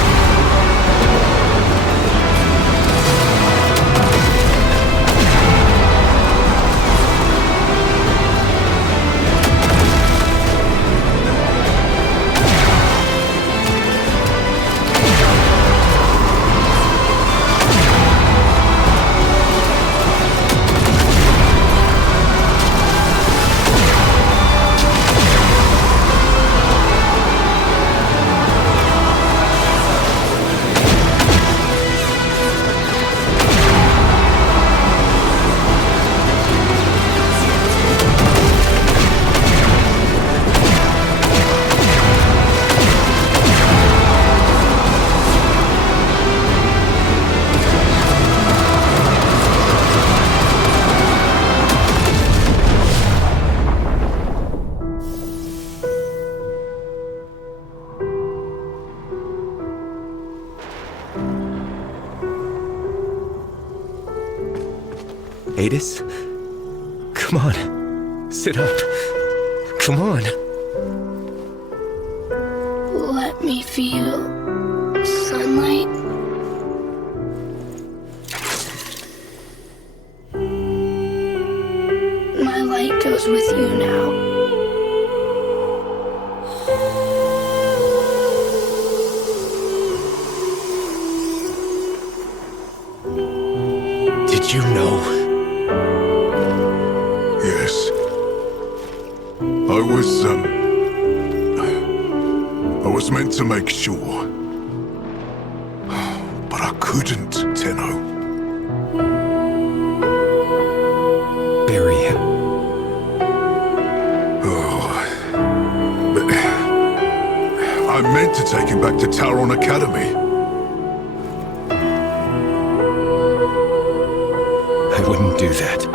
Adis? Come on. Sit up. Come on. Let me feel sunlight. My light goes with you now. Did you know? Yes. I was meant to make sure. But I couldn't, Tenno. Bury him. But I meant to take him back to Taron Academy. I wouldn't do that.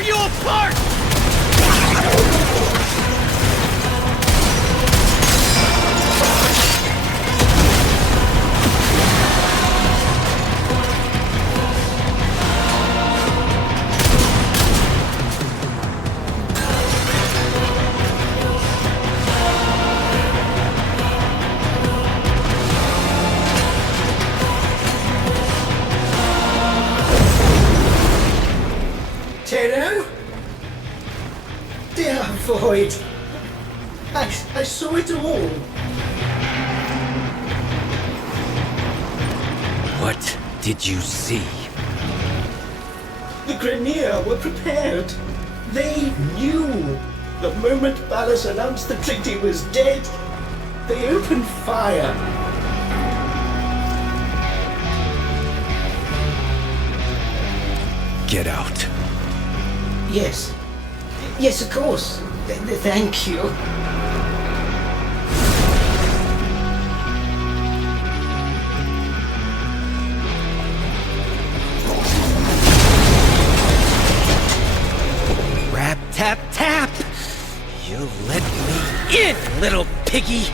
tear you apart! Tenno? Dear Void, I saw it all. What did you see? The Grineer were prepared. They knew. The moment Ballas announced the treaty was dead, they opened fire. Get out. Yes. Yes, of course. Thank you. Rap tap tap! You let me in, little piggy!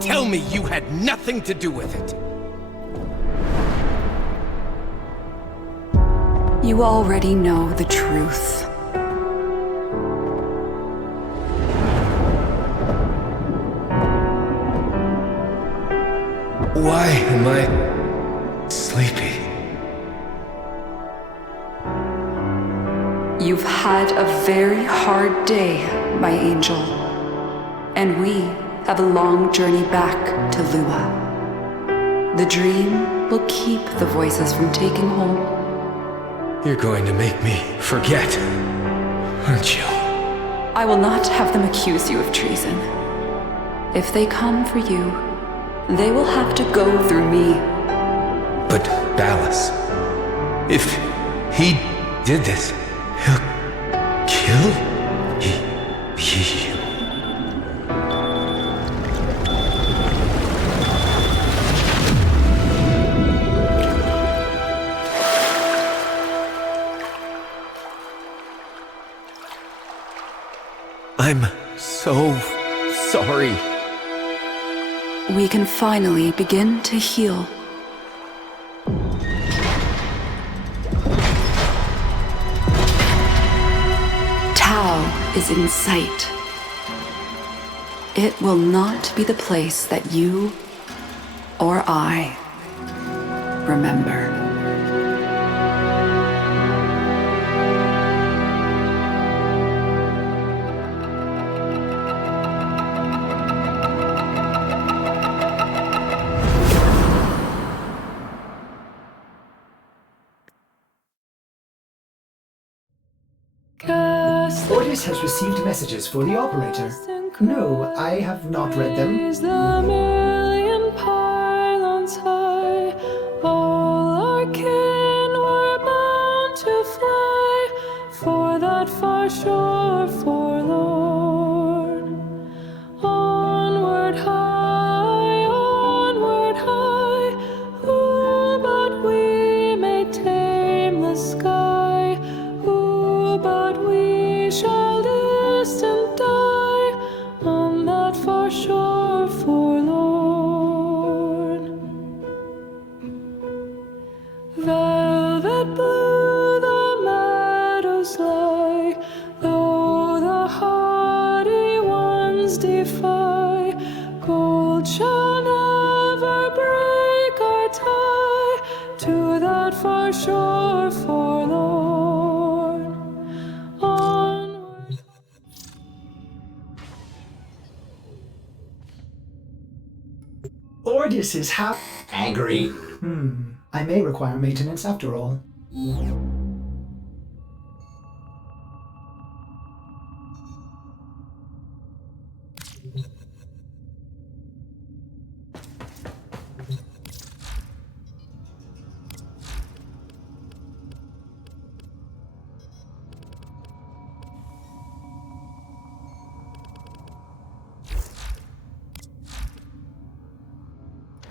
Tell me you had nothing to do with it! You already know the truth. Why am I sleepy? You've had a very hard day, my angel. And we have a long journey back to Lua. The dream will keep the voices from taking hold. You're going to make me forget, aren't you? I will not have them accuse you of treason. If they come for you, they will have to go through me. But Ballas, if he did this, he'll kill you. I'm so sorry. We can finally begin to heal. Tau is in sight. It will not be the place that you or I remember. Ordis has received messages for the operator. No, I have not read them. The million pylons high, all our kin were bound to fly for that far shore forlorn. Onward high, ooh, but we may tame the sky, ooh, but we shall distant die on that far shore forlorn. Velvet blue the meadows lie, though the haughty ones defy. Gold shall never break our tie to that far shore Ordis is angry. I may require maintenance after all.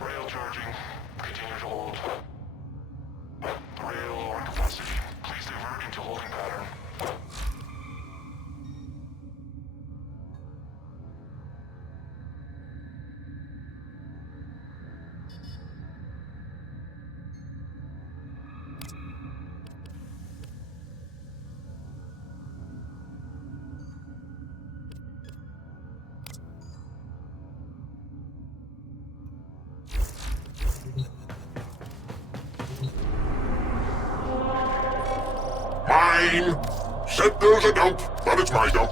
Rail charging. Continue to hold. Rail lower capacity. Please divert into holding pattern. Mine! Said there's a dump, but it's my dump.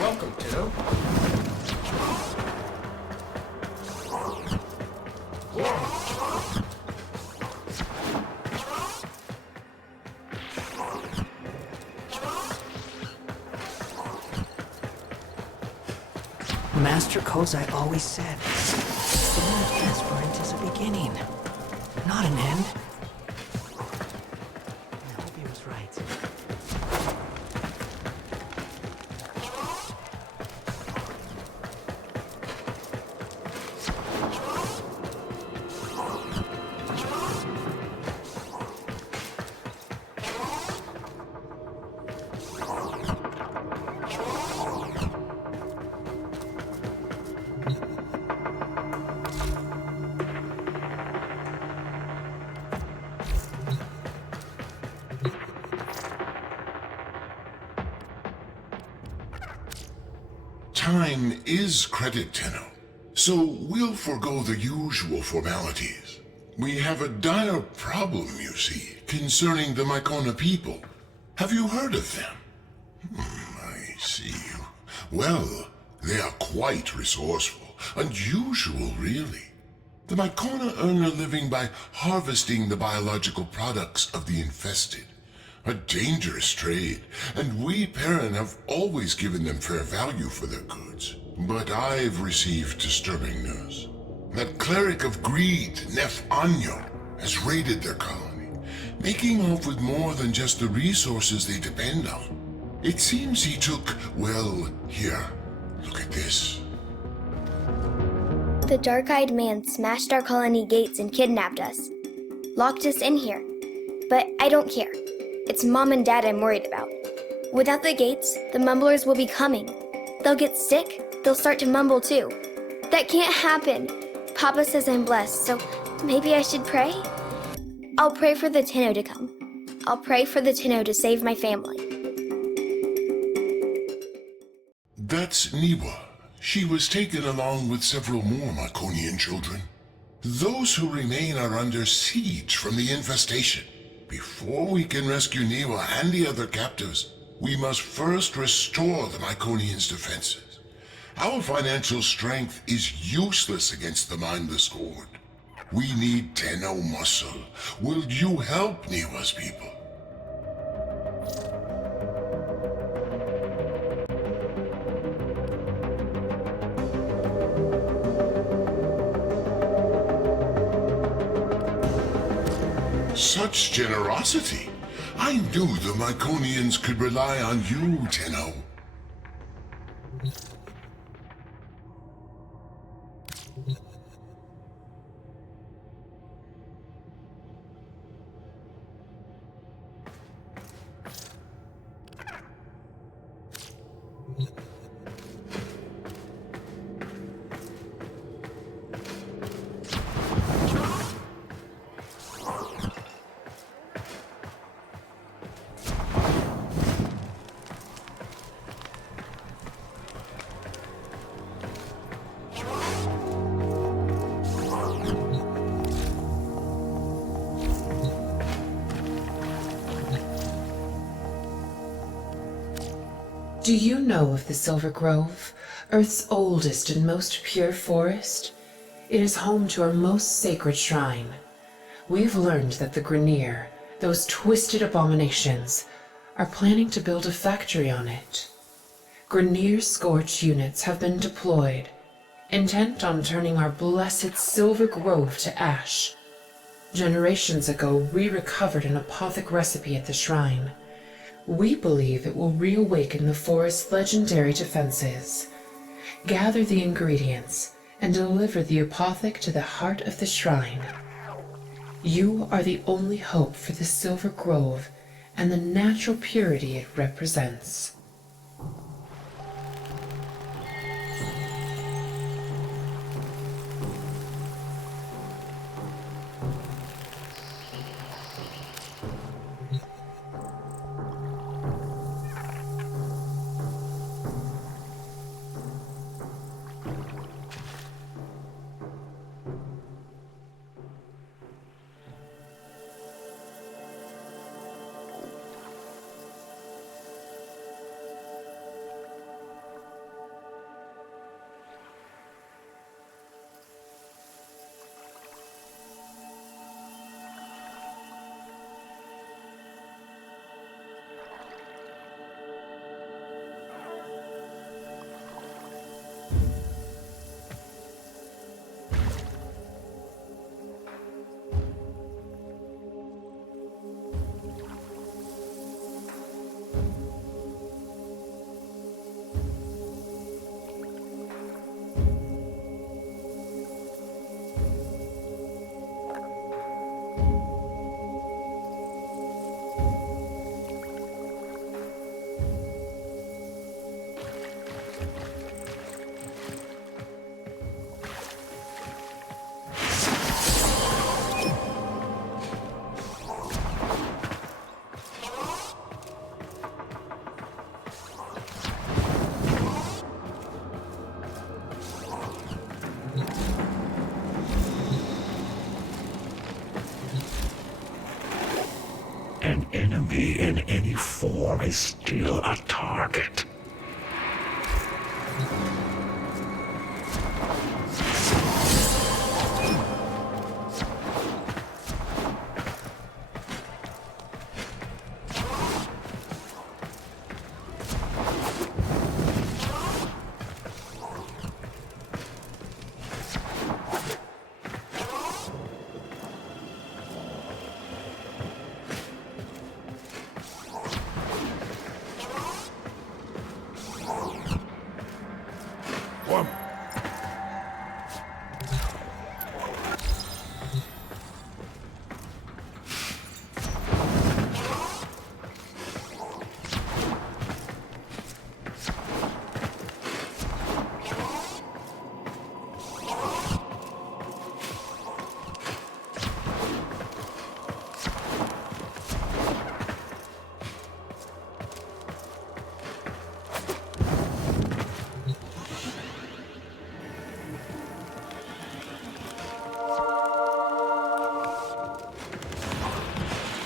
Welcome, Ditto. Master Kozai always said, being a Vesperant is a beginning, not an end. I hope he was right. Time is credit, Tenno, so we'll forego the usual formalities. We have a dire problem, you see, concerning the Mycona people. Have you heard of them? I see. Well, they are quite resourceful. Unusual, really. The Mycona earn a living by harvesting the biological products of the infested. A dangerous trade, and we Perrin have always given them fair value for their goods. But I've received disturbing news. That cleric of greed, Nef Anyo, has raided their colony, making off with more than just the resources they depend on. It seems he took, well, here, look at this. The dark-eyed man smashed our colony gates and kidnapped us. Locked us in here. But I don't care. It's Mom and Dad I'm worried about. Without the gates, the mumblers will be coming. They'll get sick, they'll start to mumble too. That can't happen. Papa says I'm blessed, so maybe I should pray? I'll pray for the Tenno to come. I'll pray for the Tenno to save my family. That's Niwa. She was taken along with several more Myconian children. Those who remain are under siege from the infestation. Before we can rescue Niwa and the other captives, we must first restore the Myconians' defenses. Our financial strength is useless against the mindless horde. We need Tenno muscle. Will you help Niwa's people? Such generosity! I knew the Myconians could rely on you, Tenno. Do you know of the Silver Grove, Earth's oldest and most pure forest? It is home to our most sacred shrine. We've learned that the Grineer, those twisted abominations, are planning to build a factory on it. Grineer Scorch units have been deployed, intent on turning our blessed Silver Grove to ash. Generations ago, we recovered an apothec recipe at the shrine. We believe it will reawaken the forest's legendary defenses. Gather the ingredients and deliver the apothec to the heart of the shrine. You are the only hope for the Silver Grove and the natural purity it represents. An enemy in any form is still a target.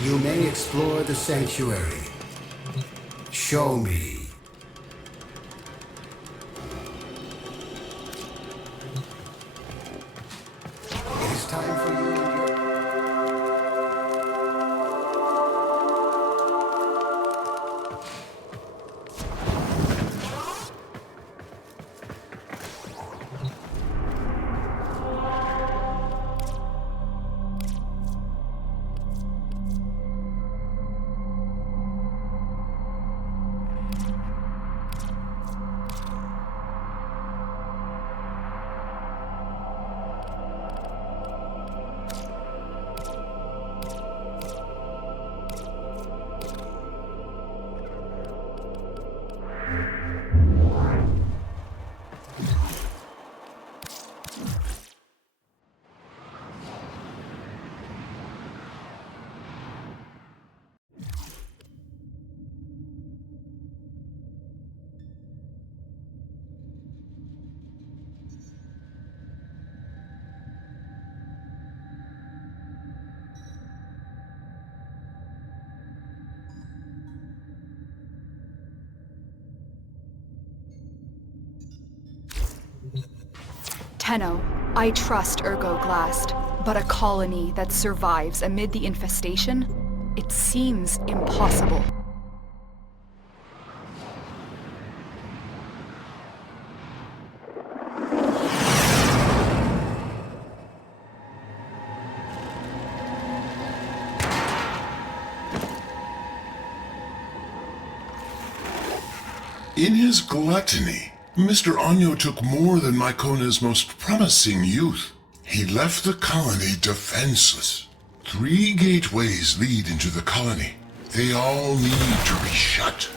You may explore the sanctuary. Show me. time for you and your... Tenno, I trust Ergoglast, but a colony that survives amid the infestation? It seems impossible. In his gluttony, Mr. Anyo took more than Mykona's most promising youth. He left the colony defenseless. 3 gateways lead into the colony. They all need to be shut.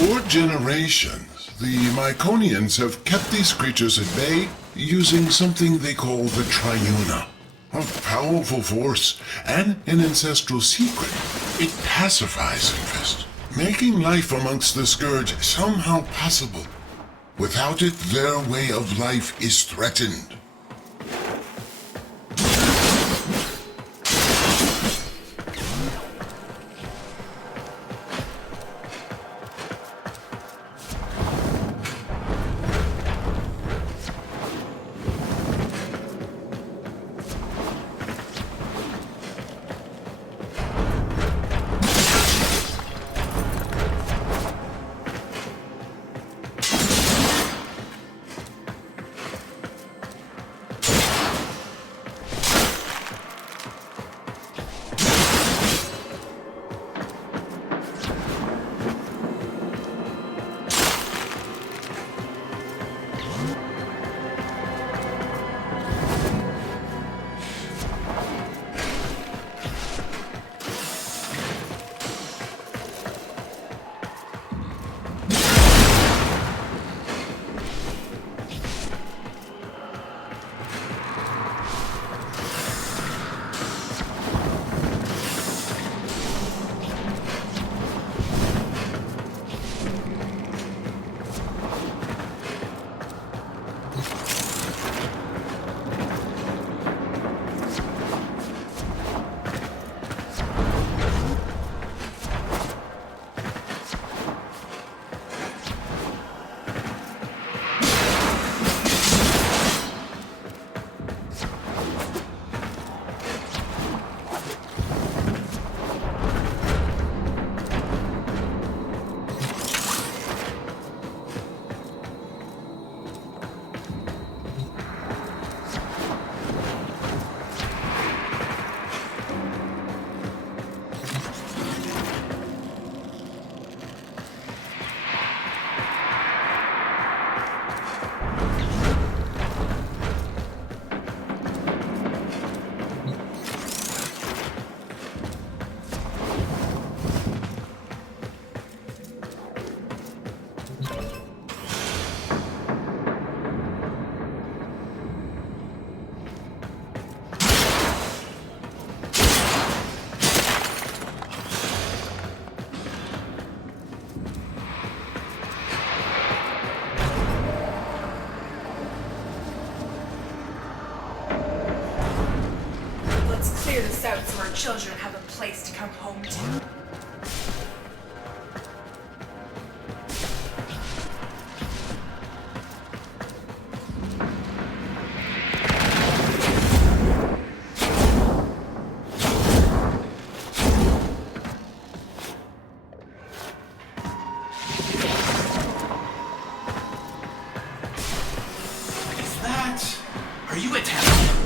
For generations, the Myconians have kept these creatures at bay using something they call the Triuna. A powerful force and an ancestral secret. It pacifies Infest, making life amongst the Scourge somehow possible. Without it, their way of life is threatened. children have a place to come home to. Are you Italian?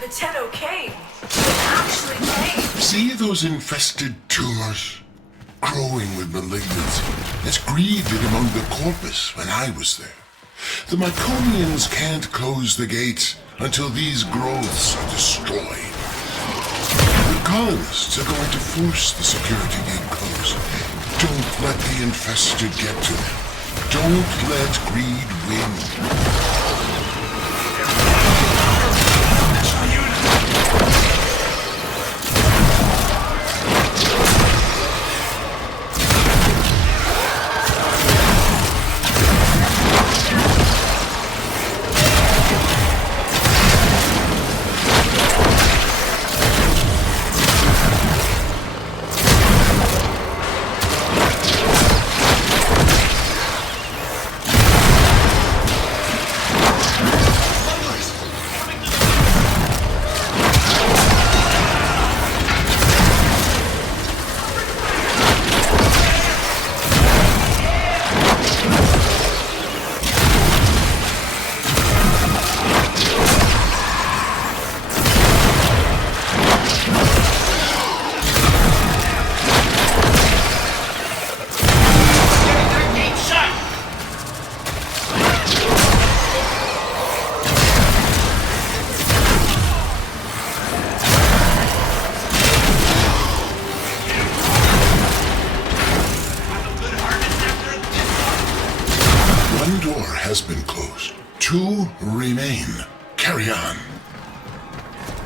The Tenno came. They actually came. See those infested tumors? Growing with malignancy, as grieved among the corpus when I was there. The Myconians can't close the gates until these growths are destroyed. The colonists are going to force the security gate closed. Don't let the infested get to them. Don't let greed win. Has been closed. 2 remain. Carry on.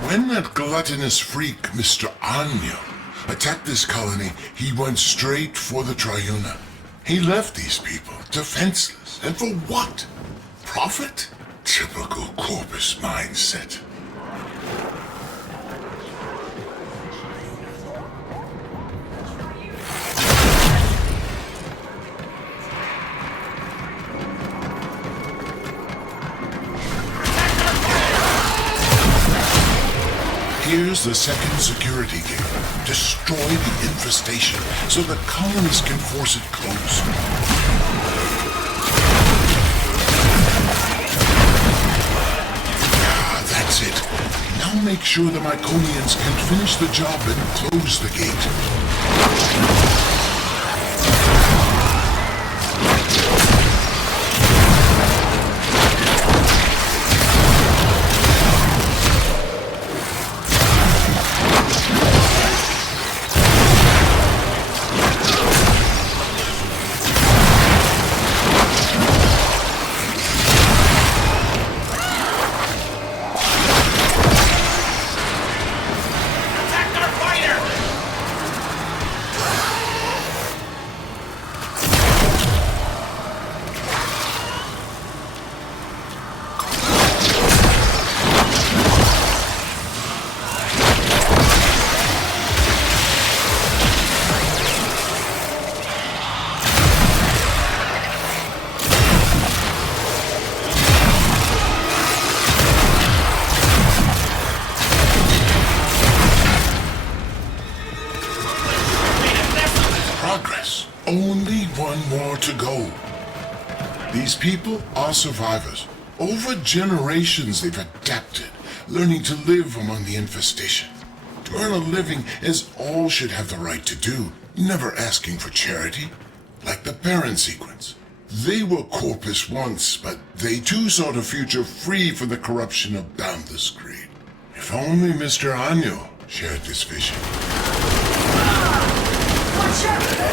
When that gluttonous freak, Mr. Anyo, attacked this colony, he went straight for the Triuna. He left these people defenseless. And for what? Profit? Typical Corpus mindset. Here's the second security gate. Destroy the infestation so the colonists can force it closed. That's it. Now make sure the Myconians can finish the job and close the gate. Progress. Only one more to go. These people are survivors. Over generations they've adapted, learning to live among the infestation. To earn a living as all should have the right to do, never asking for charity. Like the parent sequence. They were Corpus once, but they too sought a future free from the corruption of boundless greed. If only Mr. Anyo shared this vision. Watch out!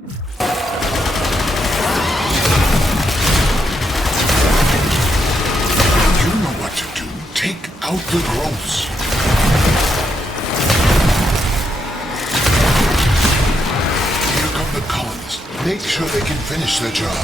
You know what to do. Take out the growths. Here come the colonists. Make sure they can finish their job.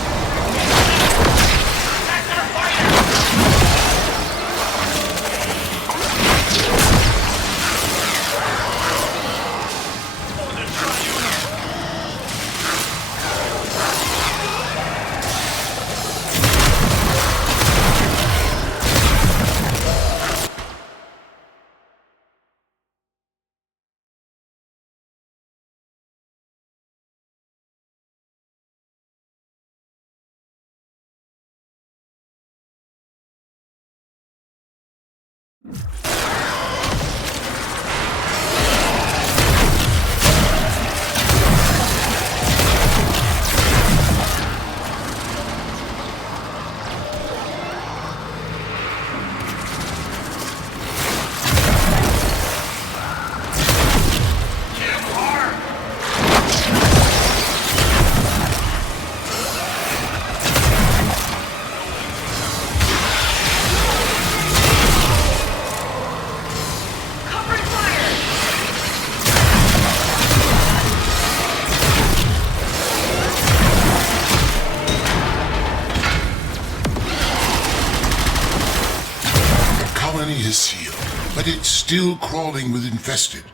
Is sealed, but it's still crawling with infested.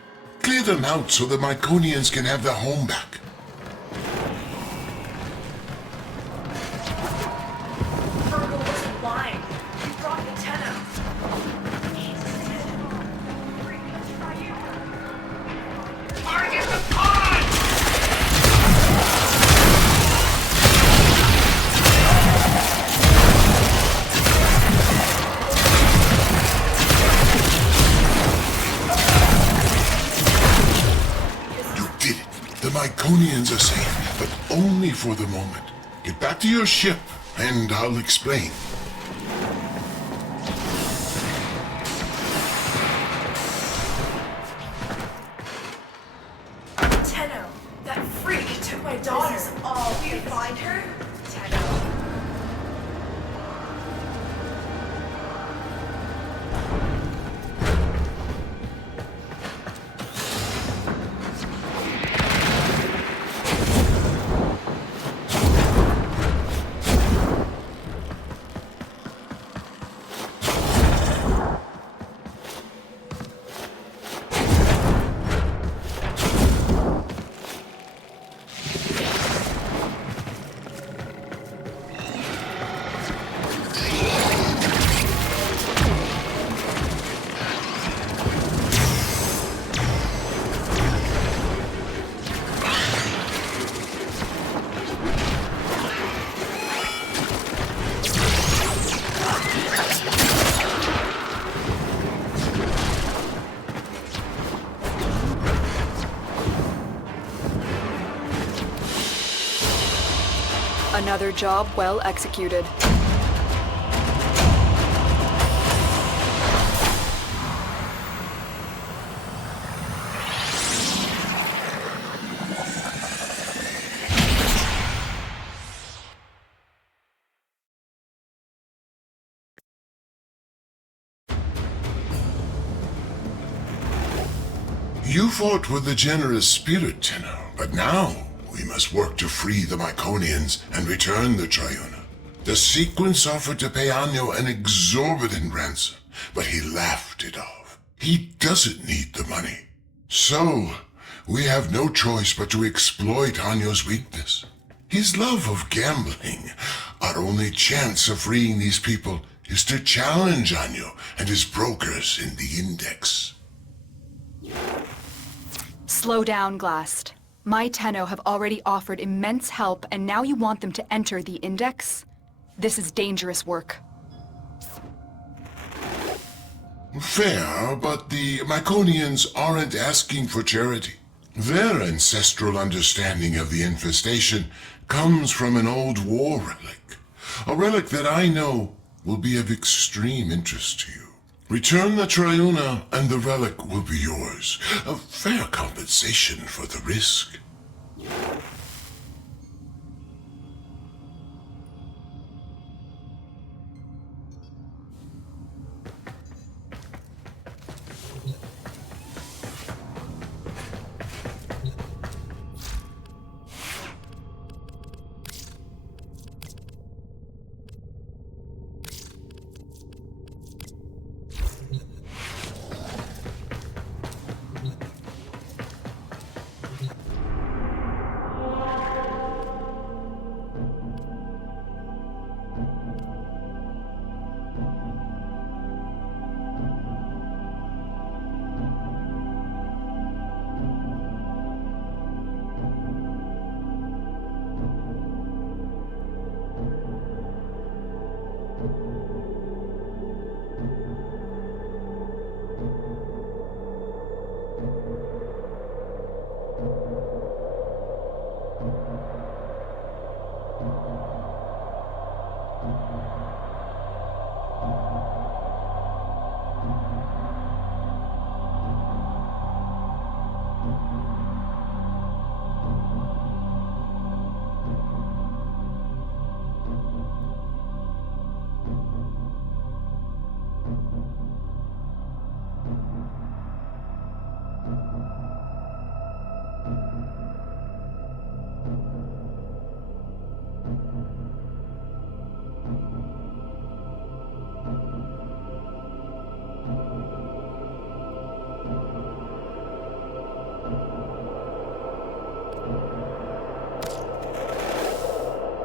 Clear them out so the Myconians can have their home back. Virgil wasn't lying. You brought the Tenno. Target the pod! The Myconians are safe, but only for the moment. Get back to your ship, and I'll explain. Tenno, that freak took my daughter. This is all we find her? Tenno. Another job well executed. You fought with a generous spirit, Tenno, but now we must work to free the Myconians and return the Triuna. The Sequence offered to pay Anyo an exorbitant ransom, but he laughed it off. He doesn't need the money. So, we have no choice but to exploit Anyo's weakness. His love of gambling. Our only chance of freeing these people is to challenge Anyo and his brokers in the Index. Slow down, Glast. My Tenno have already offered immense help, and now you want them to enter the Index? This is dangerous work. Fair, but the Myconians aren't asking for charity. Their ancestral understanding of the infestation comes from an old war relic. A relic that I know will be of extreme interest to you. Return the Triuna, and the relic will be yours. A fair compensation for the risk.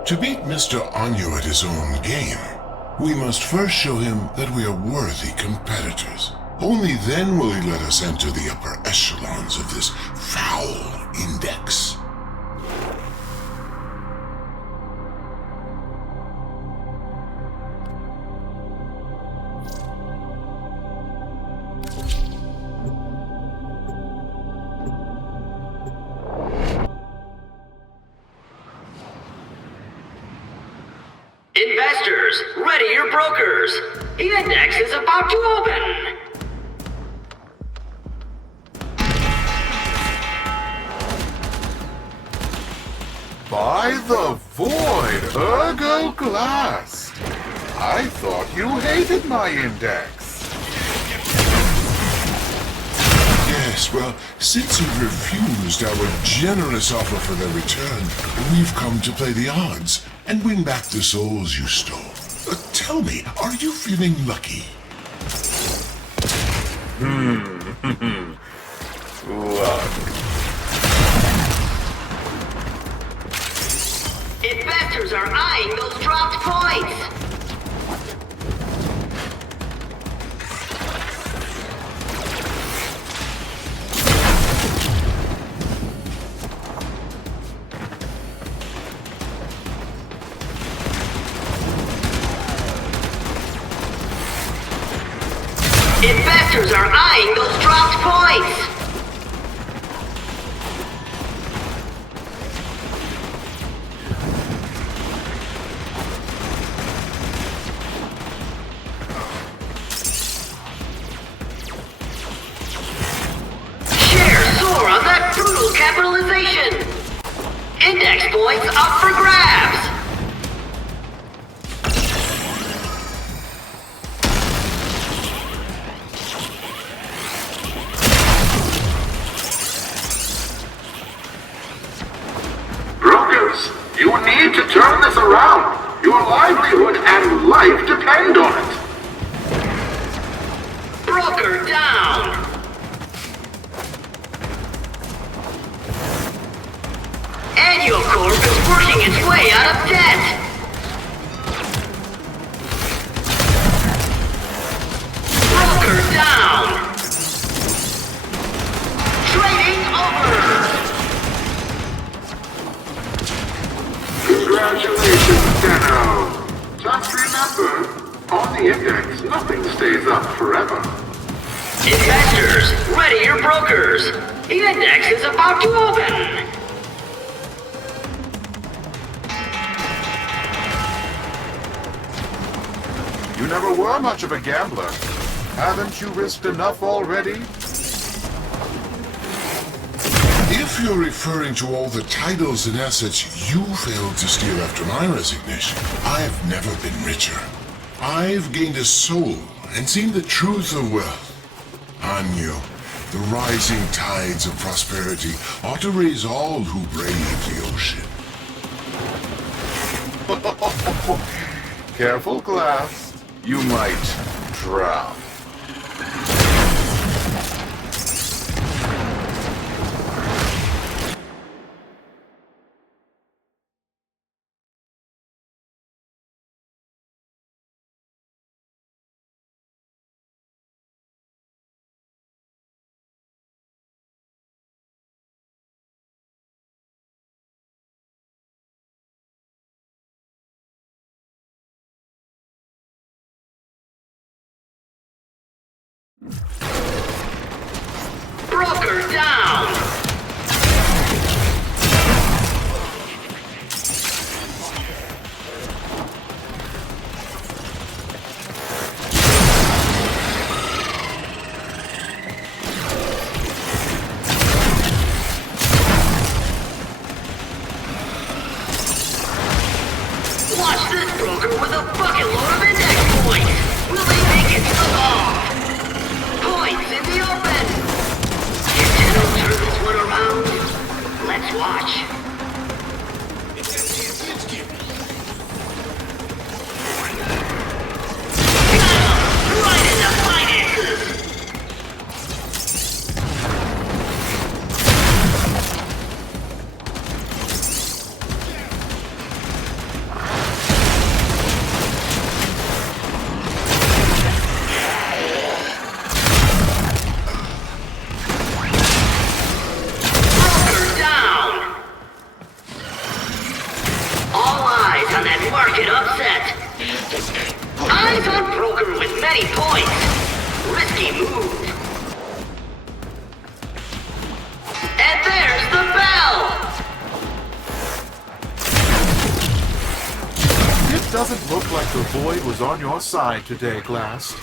To beat Mr. Anyo at his own game, we must first show him that we are worthy competitors. Only then will he let us enter the upper echelons of this foul index. Investors, ready your brokers. The index is about to open. By the void, ergo glass! I thought you hated my index. Yes, well, since you refused our generous offer for their return, we've come to play the odds and win back the souls you stole. Tell me, are you feeling lucky? Luck. Investors are eyeing those dropped points. Investors are eyeing those dropped points. Shares soar on that brutal capitalization. Index points up for grabs. You need to turn this around. Your livelihood and life depend on it. Broker down. Annual Corp is working its way out of debt. Broker down. Trading over. Congratulations, Dano. Just remember, on the index, nothing stays up forever. Investors, ready your brokers. The index is about to open. You never were much of a gambler. Haven't you risked enough already? If you're referring to all the titles and assets you failed to steal after my resignation, I've never been richer. I've gained a soul and seen the truth of wealth. Anyo, the rising tides of prosperity ought to raise all who brave the ocean. Careful, Glass. You might drown. Broker down! Watch this broker with a bucket load of index points! Will they make it slip off? Points in the open! His risky move. And there's the bell! It doesn't look like the Void was on your side today, Glass.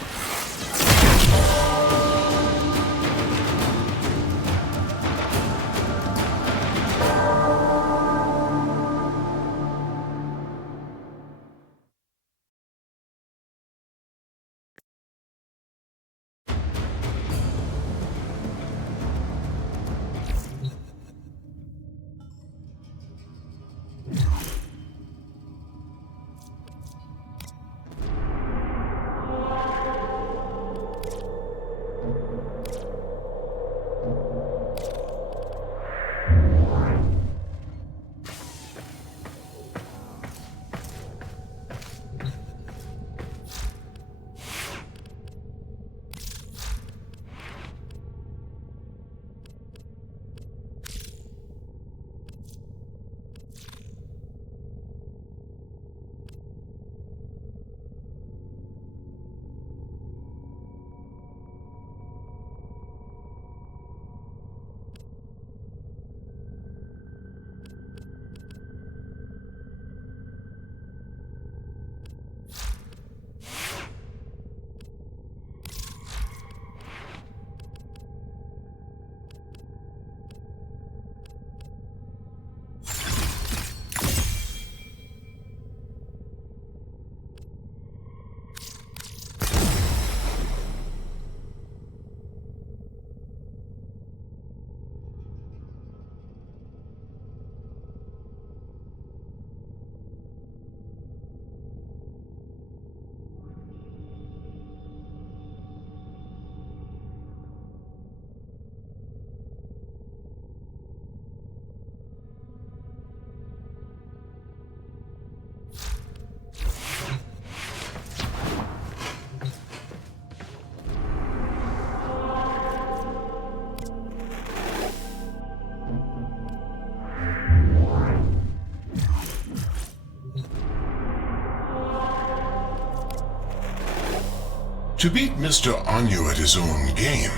To beat Mr. Anyu at his own game,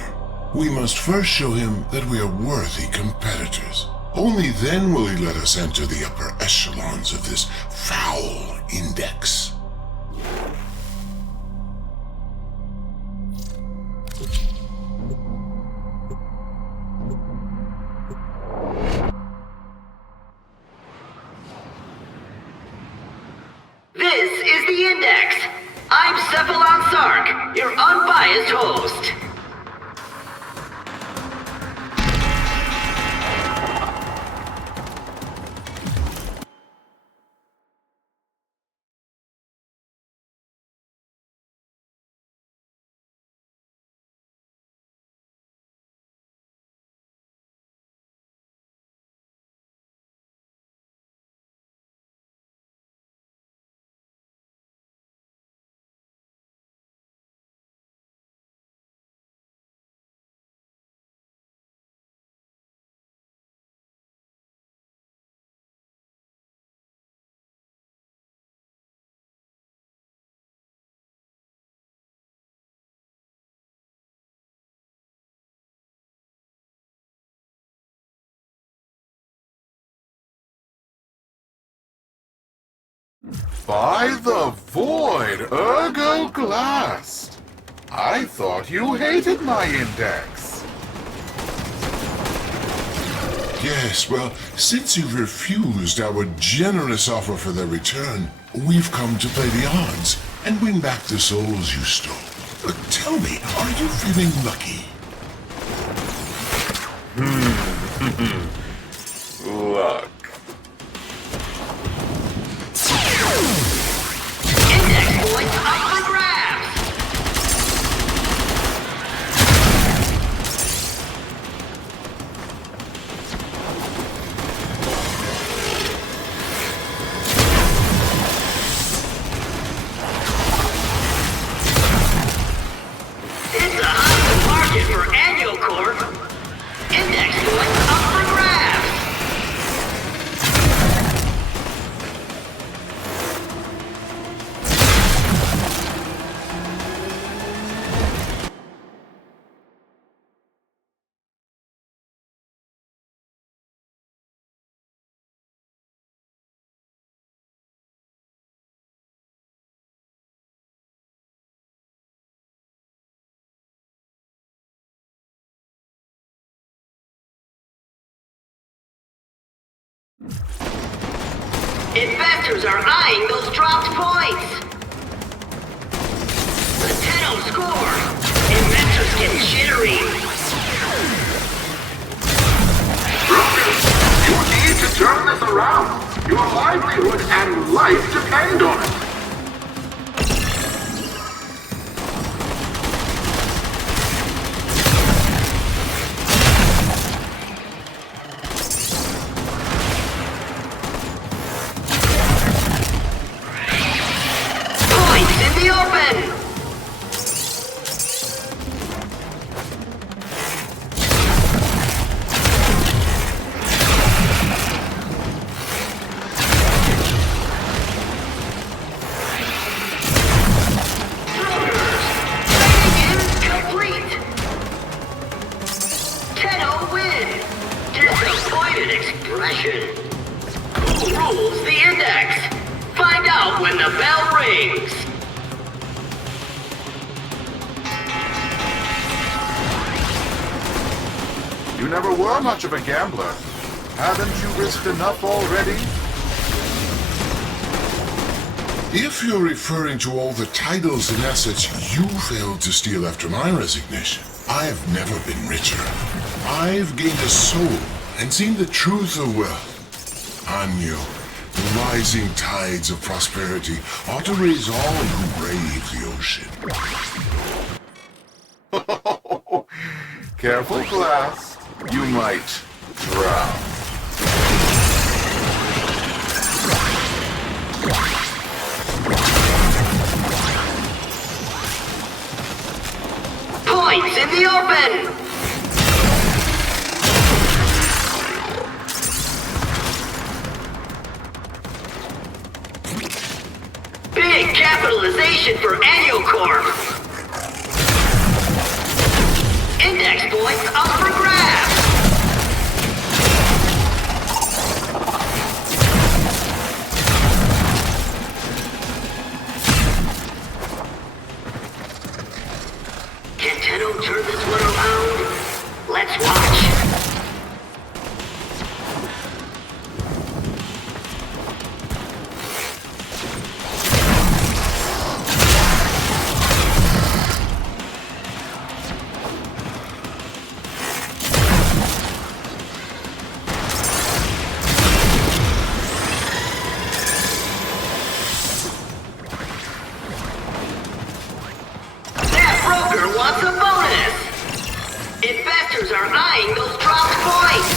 we must first show him that we are worthy competitors. Only then will he let us enter the upper echelons of this foul index. This is the Index. I'm Cephalon Sark, your unbiased host. By the Void, ergo Glast! I thought you hated my index. Yes, well, since you've refused our generous offer for their return, we've come to play the odds and win back the souls you stole. But tell me, are you feeling lucky? Luck. Index points up for grabs. It's a hot market for annual corp. Index points up for grabs. Investors are eyeing those dropped points. The 10-0 score. Investors get jittery. You need to turn this around. Your livelihood and life depend on it. Points in the open. Expression. Who rules the index? Find out when the bell rings. You never were much of a gambler. Haven't you risked enough already? If you're referring to all the titles and assets you failed to steal after my resignation, I've never been richer. I've gained a soul and seen the truth of wealth. Hanyo, the rising tides of prosperity ought to raise all who brave the ocean. Careful, class. You might drown. Points in the open! Big capitalization for Annual Corp. Index points up for grabs. Can Tenno turn this one around? Let's watch. Wants a bonus! Investors are eyeing those dropped points!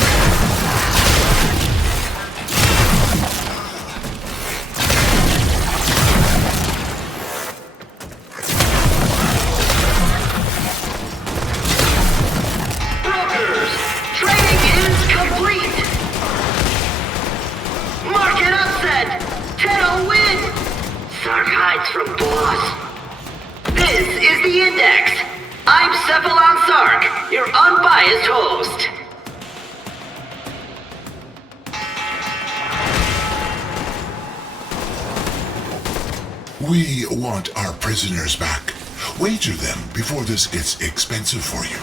Brokers! Trading is complete! Market upset! Tenno win! Sark hides from boss! This is the Index! I'm Cephalon Sark, your unbiased host. We want our prisoners back. Wager them before this gets expensive for you.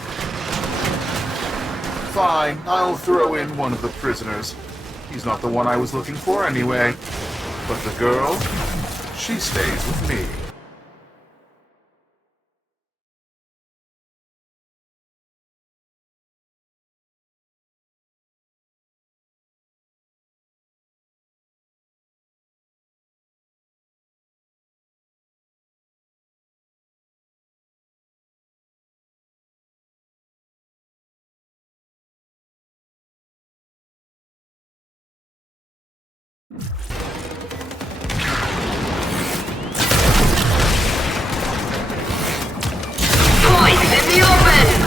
Fine, I'll throw in one of the prisoners. He's not the one I was looking for anyway. But the girl, she stays with me. Points in the open!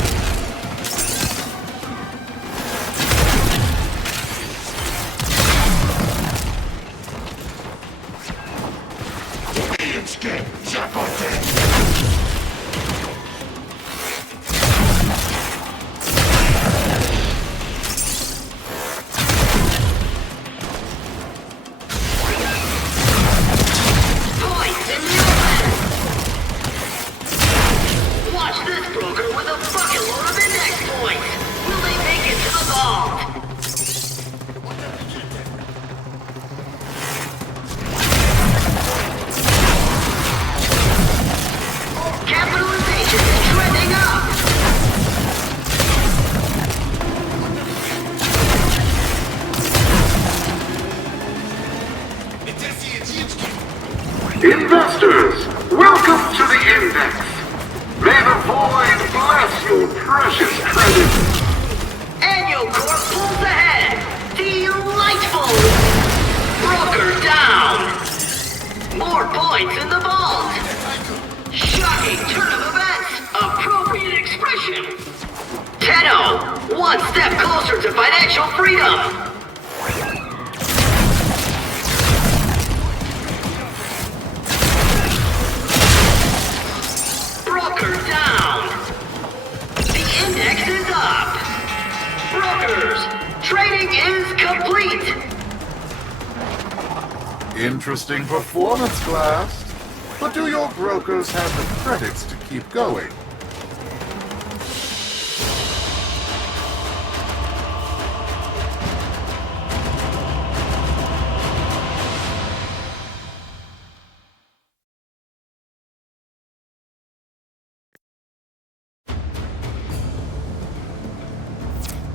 Investors, welcome to the Index. May the void bless your precious credit. Annual Corp pulls ahead. Delightful. Broker down. More points in the vault. Shocking turn of events. Appropriate expression. Tenno, one step closer to financial freedom. Broker down. The index is up. Brokers, trading is complete. Interesting performance, Blast. But do your brokers have the credits to keep going?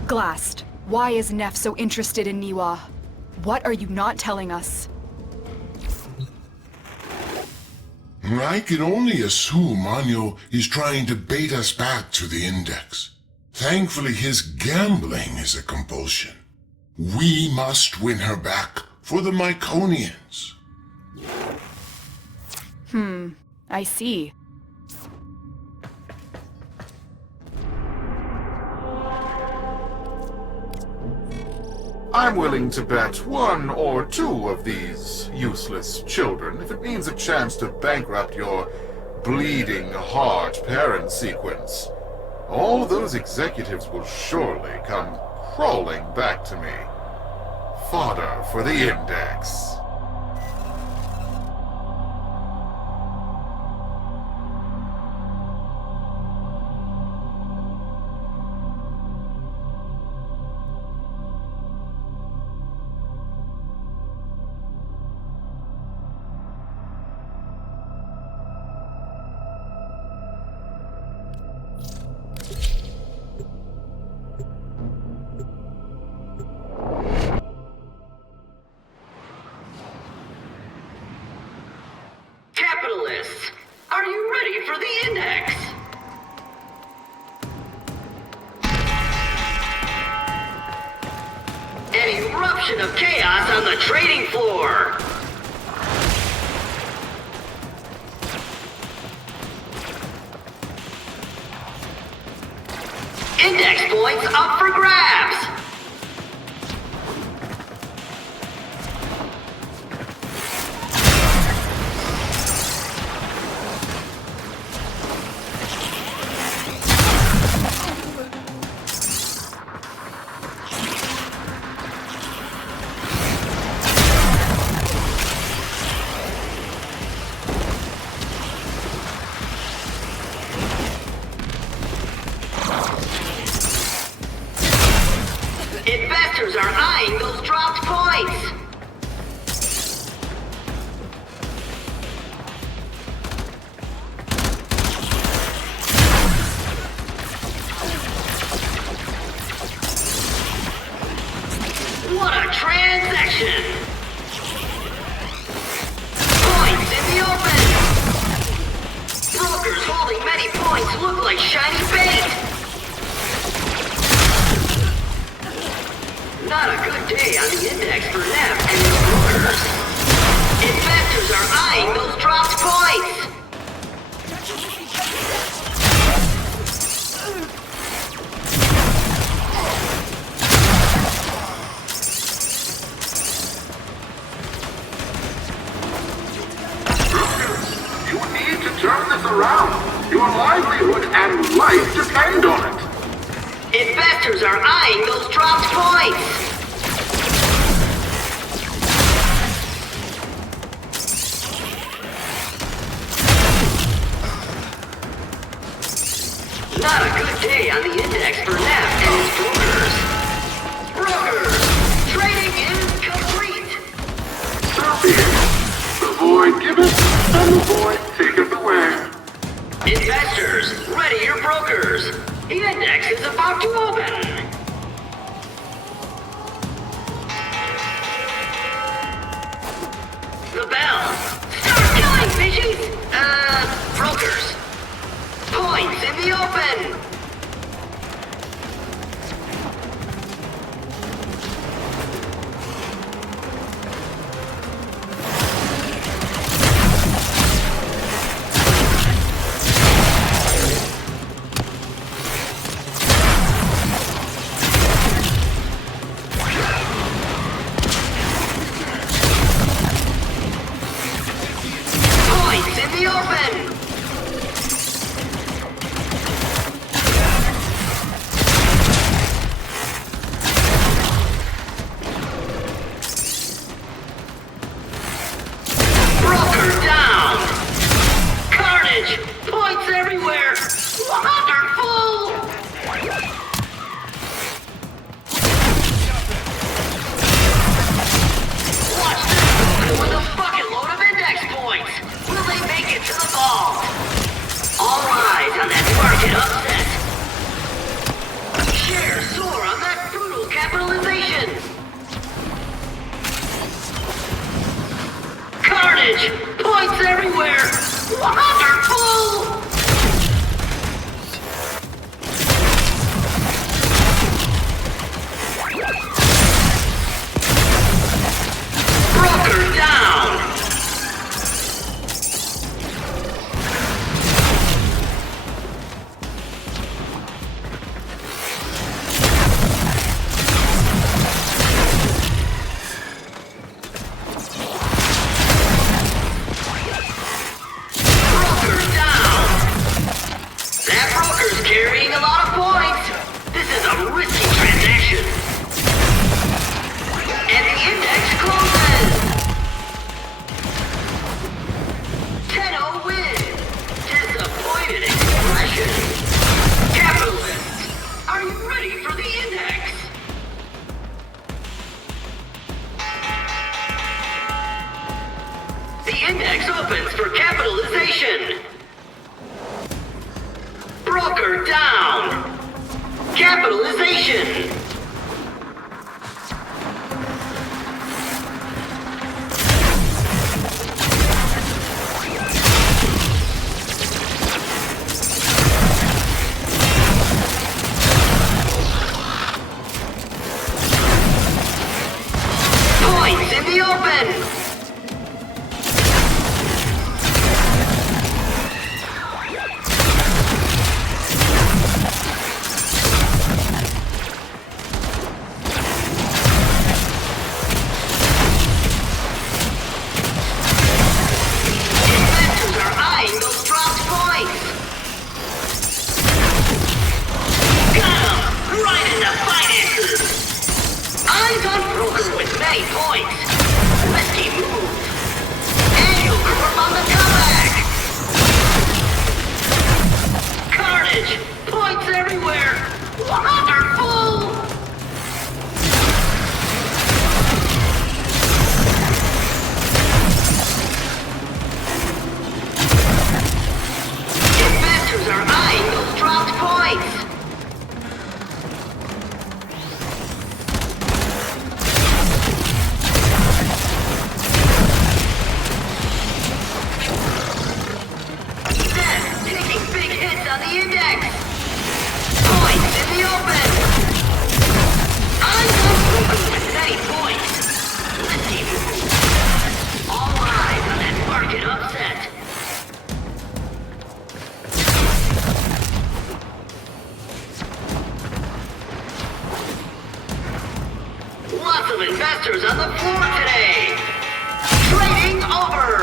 Glast, why is Neff so interested in Niwa? What are you not telling us? I can only assume Anyo is trying to bait us back to the Index. Thankfully, his gambling is a compulsion. We must win her back for the Myconians. I see. I'm willing to bet one or two of these useless children if it means a chance to bankrupt your bleeding heart parent sequence. All those executives will surely come crawling back to me. Fodder for the Index. Capitalists, are you ready for the Index? An eruption of chaos on the trading floor. Index points up for grabs. Investors are eyeing those dropped points. What a transaction! Points in the open! Brokers holding many points look like shiny bait! Not a good day on the Index for Neff and his brokers. Investors are eyeing those dropped points! You need to turn this around. Your livelihood and life depend on it. Investors are eyeing those dropped points! Not a good day on the Index for Neff and his brokers. Brokers! Trading is complete! So be it. The void giveth, and the void taketh away. Investors, ready your brokers! The Index is about to open! Carnage! Points everywhere! Wonderful! Broker down! Carrying a lot of points. This is a risky transaction. And the index closes. Tenno wins. Disappointed expression. Capitalists, are you ready for the index? The index opens for capitalization. Broker down! Capitalization! Points in the open! Investors on the floor today. Trading over.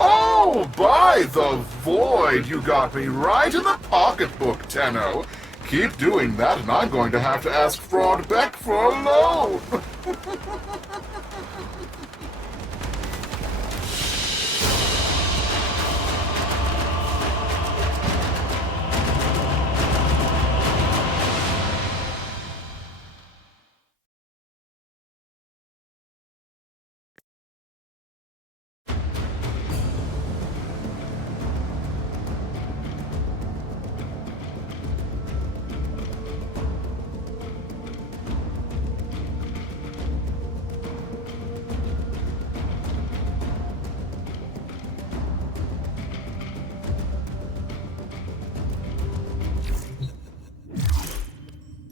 Oh, by the void, you got me right in the pocketbook, Tenno. Keep doing that, and I'm going to have to ask Fraud Beck for a loan.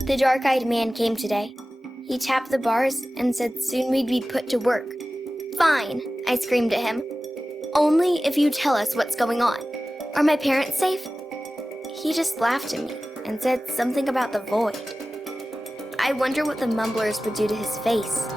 The dark-eyed man came today. He tapped the bars and said soon we'd be put to work. Fine, I screamed at him. Only if you tell us what's going on. Are my parents safe? He just laughed at me and said something about the void. I wonder what the mumblers would do to his face.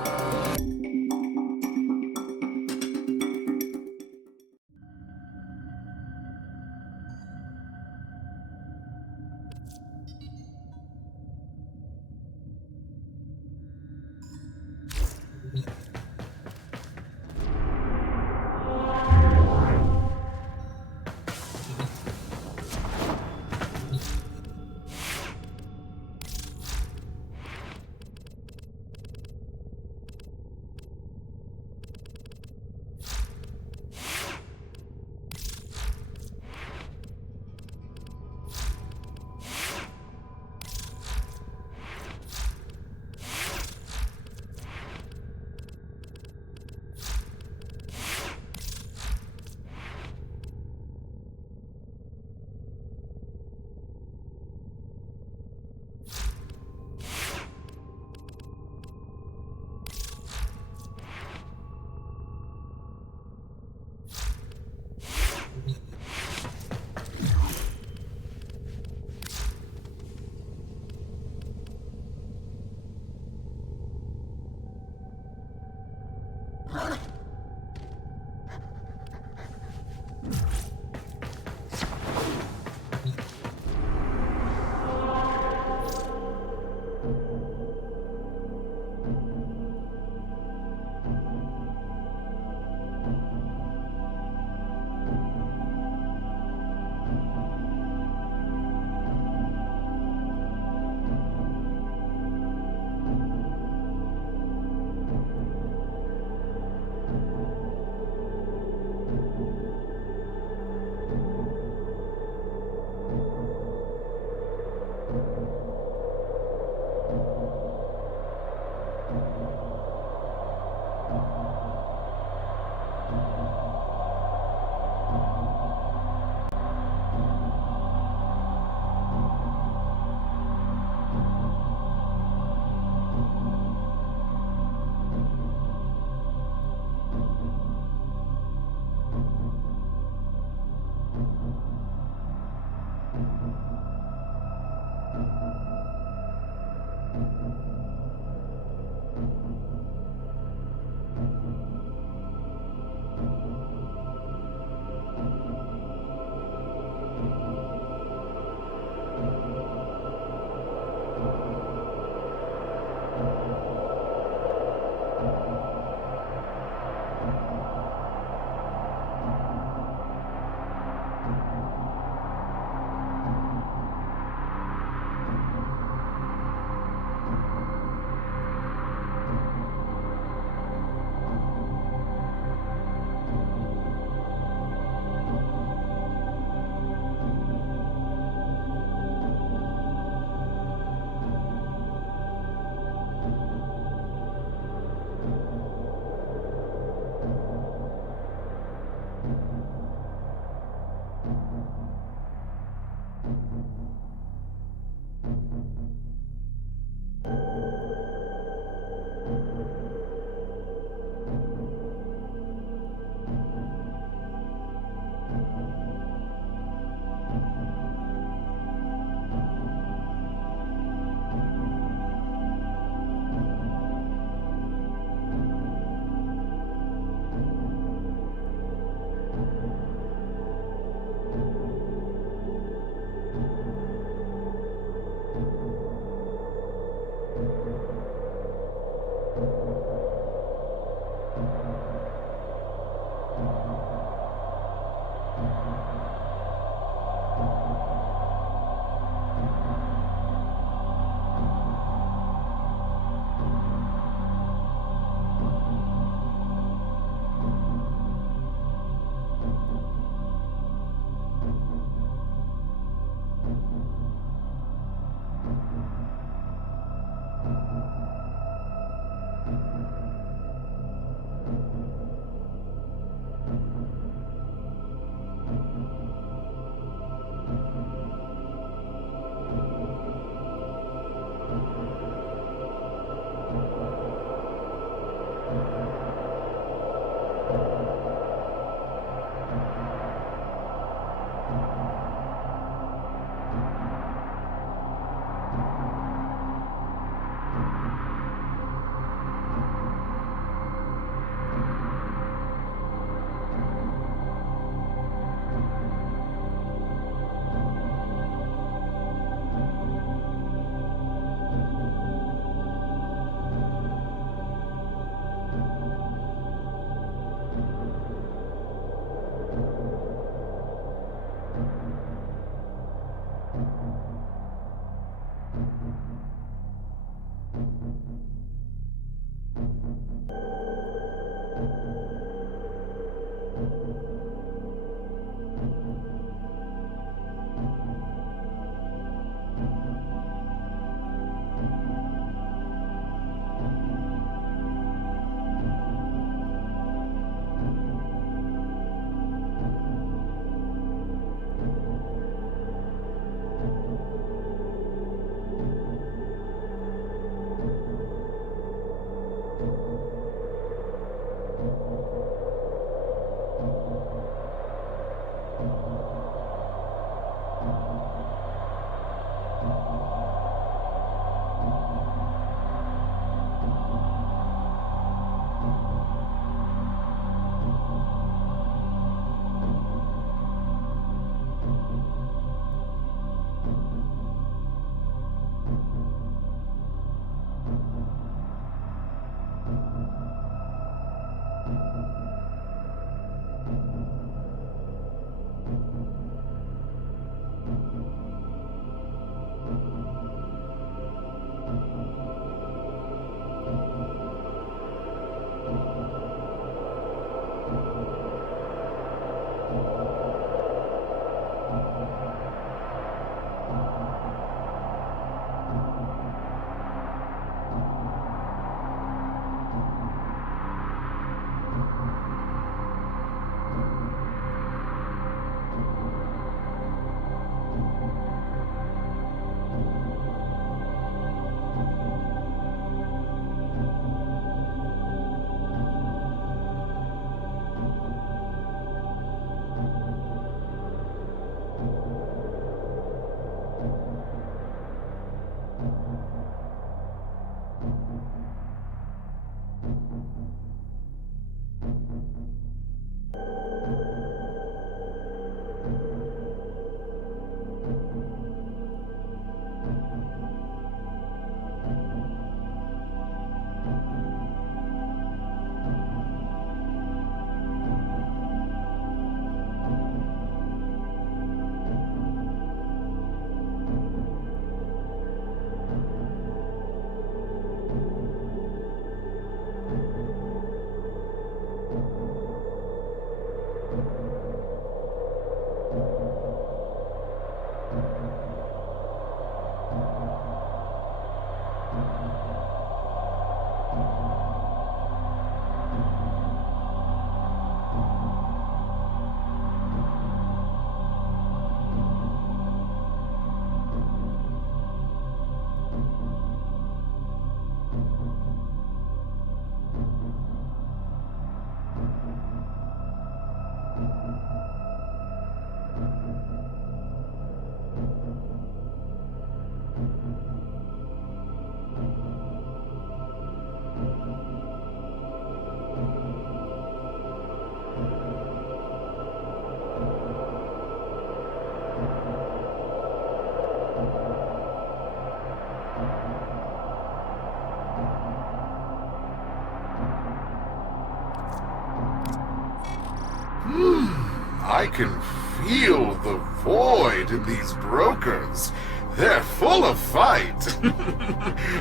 I can feel the void in these brokers. They're full of fight.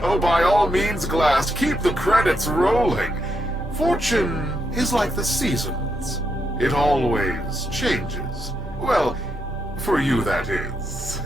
Oh, by all means, Glass, keep the credits rolling. Fortune is like the seasons. It always changes. Well, for you, that is.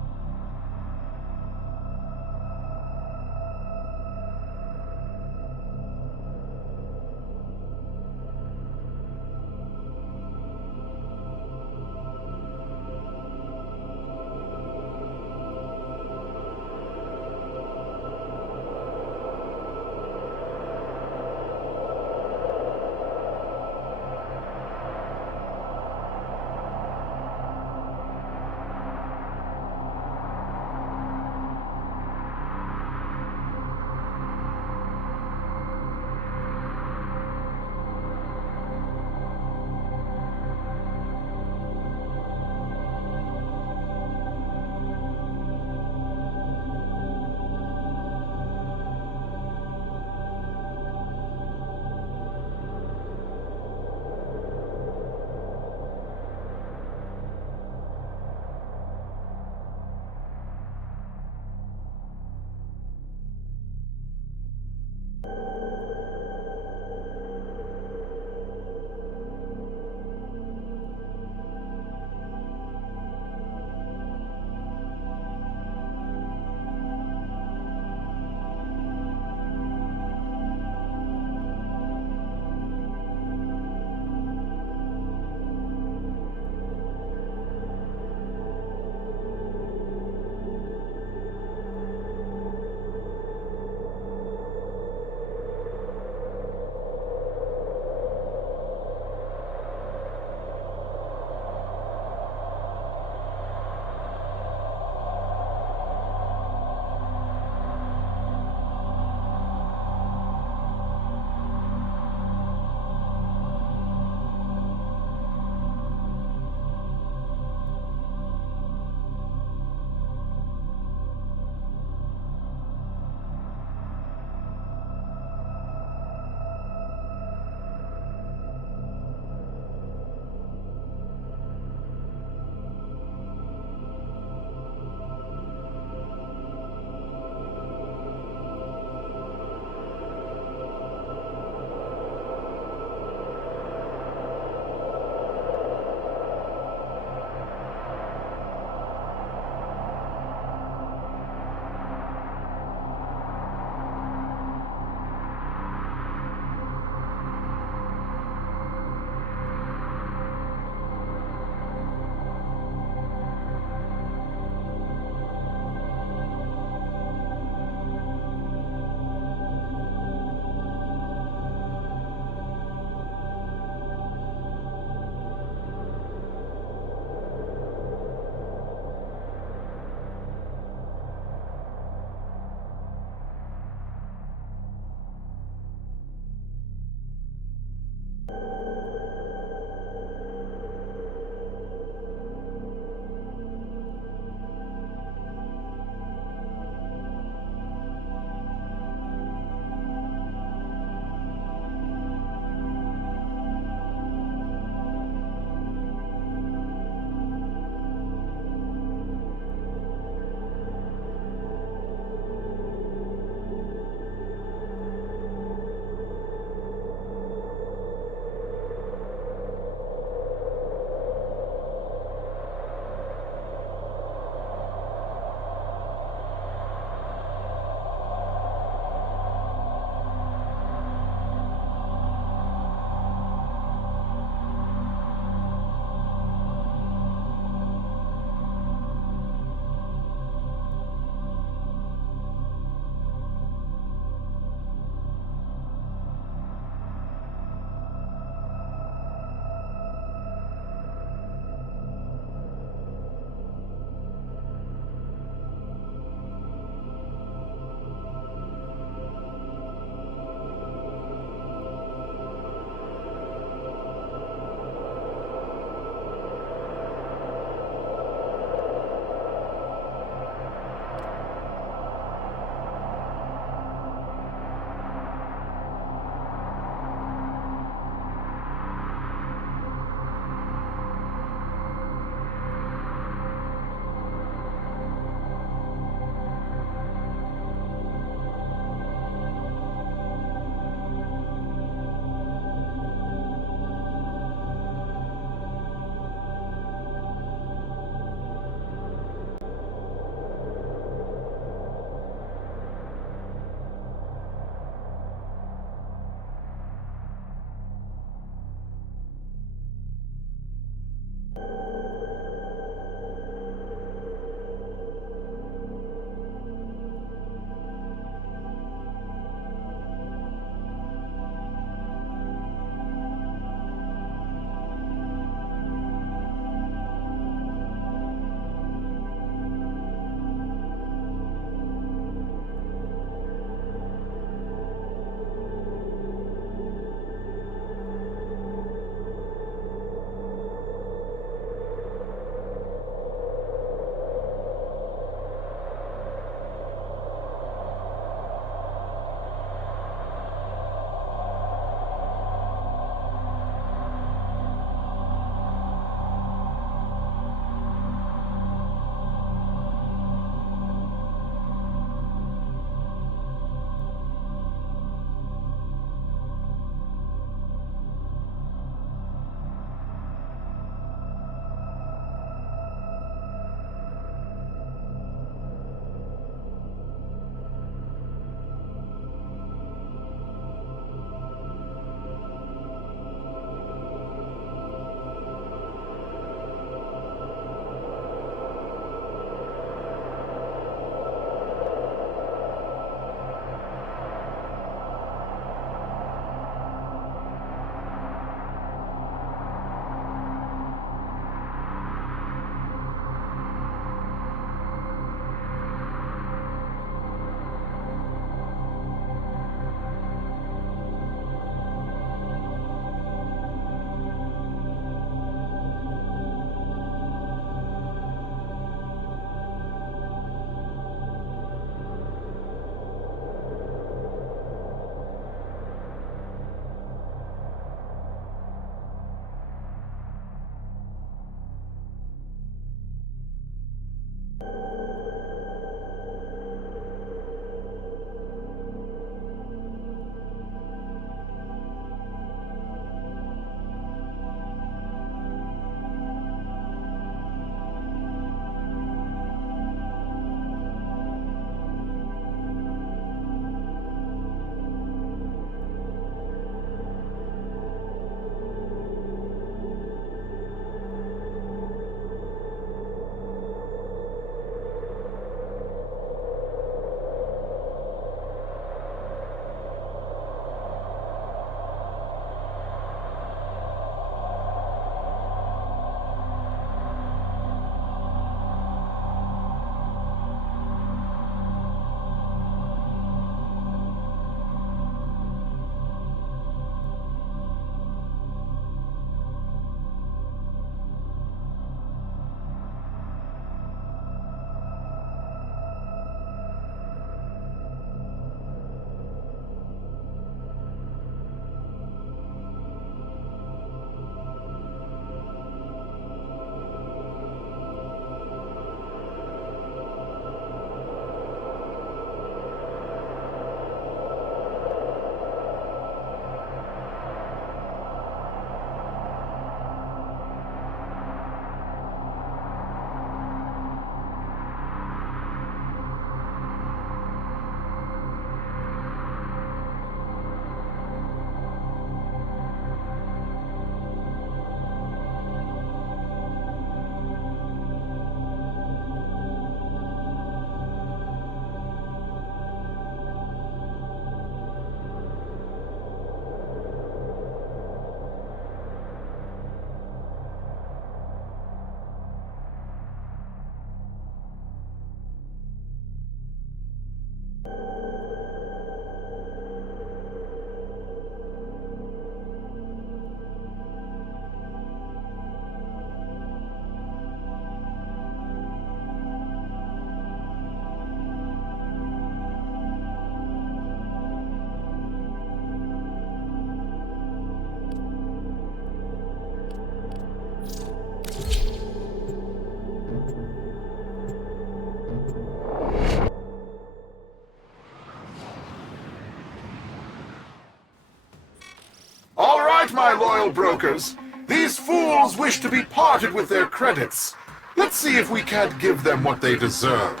right, my loyal brokers. These fools wish to be parted with their credits. Let's see if we can't give them what they deserve.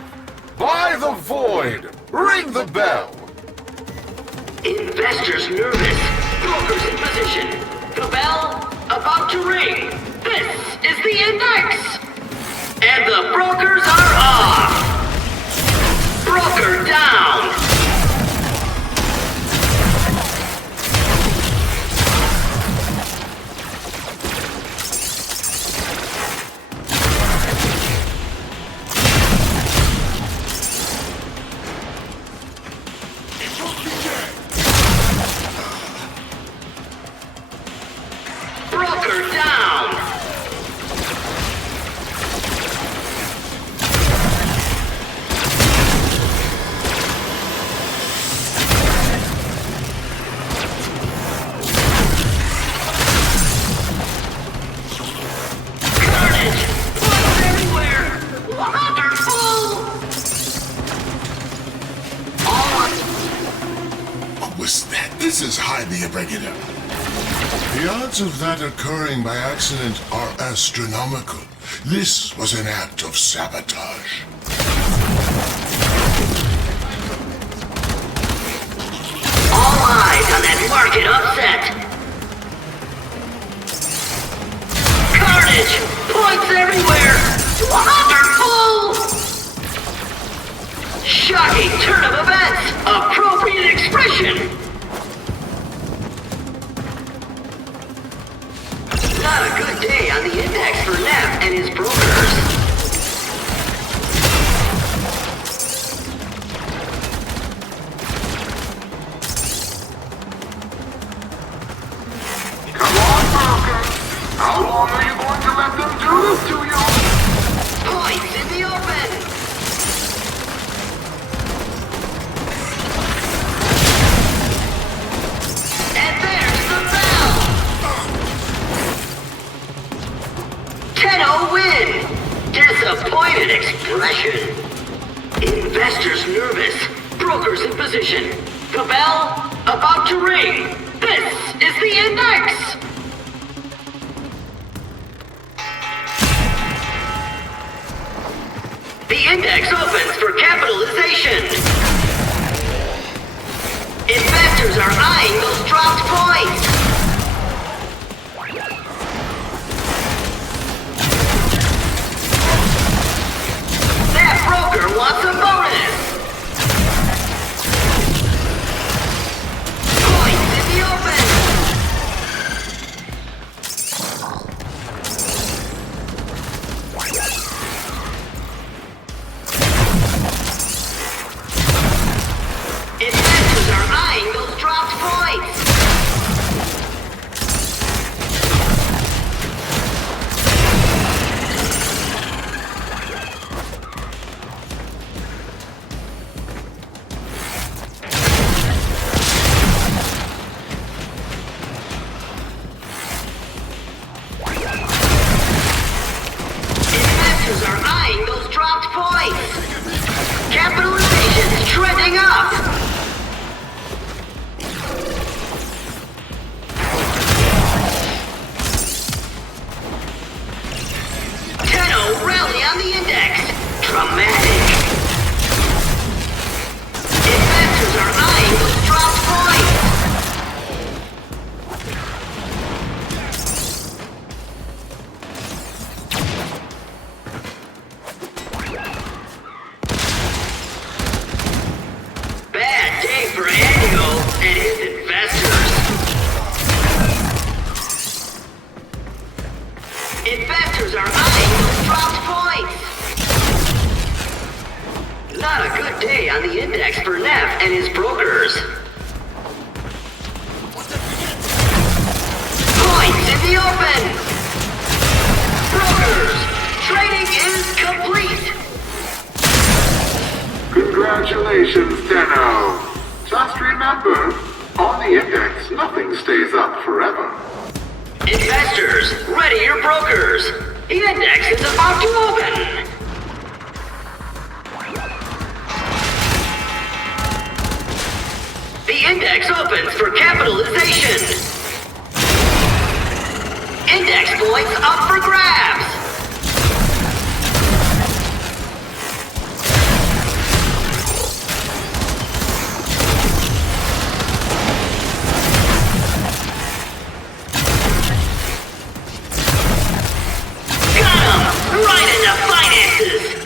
By the void, ring the bell. Investors nervous, brokers in position. The bell about to ring. This is the index. And the brokers are off. Broker down. Broker down! Carnage! Blood everywhere! Wonderful! What was that? This is highly irregular. The odds of that occurring by accident are astronomical. This was an act of sabotage. All eyes on that market upset! Carnage! Points everywhere! Wonderful! Shocking turn of events! Appropriate expression! Not a good day on the index for Neff and his brokers. Come on, brokers. How long are you going to let them do this to you? Points in the open! And there's the bell! 10-0 win! Disappointed expression. Investors nervous. Brokers in position. The bell about to ring. This is the index! The index opens for capitalization. Investors are eyeing those dropped points. That broker wants a bonus. Points in the open. Investors are eyeing those dropped points. Investors are eyeing those dropped points. Capitalization's trending up. Rally on the index. Dramatic. Investors are eyeing those dropped points. Bad day for Annual and his investors. Investors are eyeing those dropped points. Not a good day on the index for Neff and his brokers. Points in the open. Brokers, trading is complete. Congratulations, Tenno. Just remember, on the index, nothing stays up forever. Investors, ready your brokers. The index is about to open. The index opens for capitalization. points up for grabs! Got him! Right in the finances!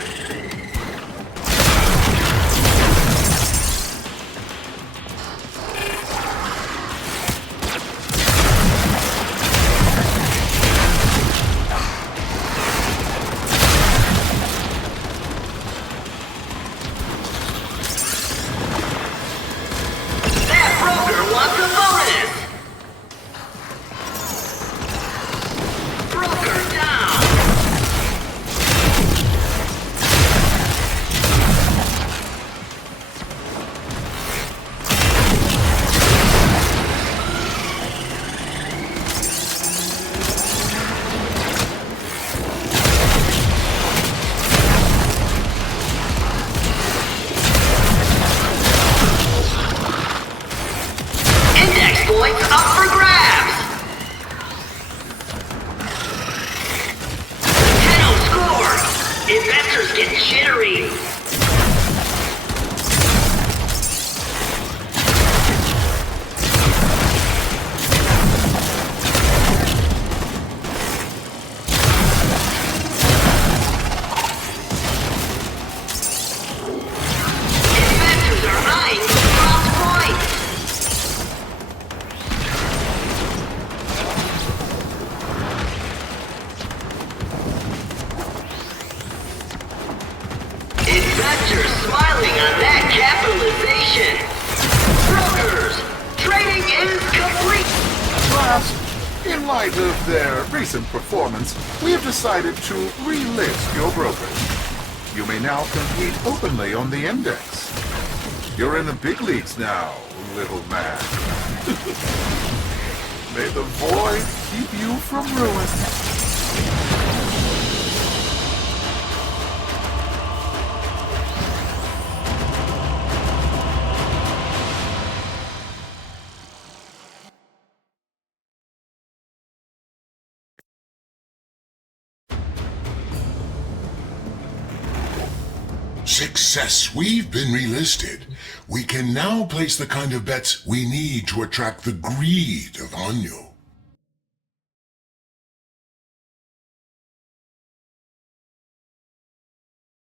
Points up for grabs! Nintendo score! Investors get jittery! Investors are eyeing those cross points! Investors smiling on that capitalization. Brokers, trading is complete. Last, in light of their recent performance, we have decided to relist your brokerage. You may now compete openly on the index. You're in the big leagues now, little man. May the void keep you from ruin. Success. We've been relisted. We can now place the kind of bets we need to attract the greed of Hanyo.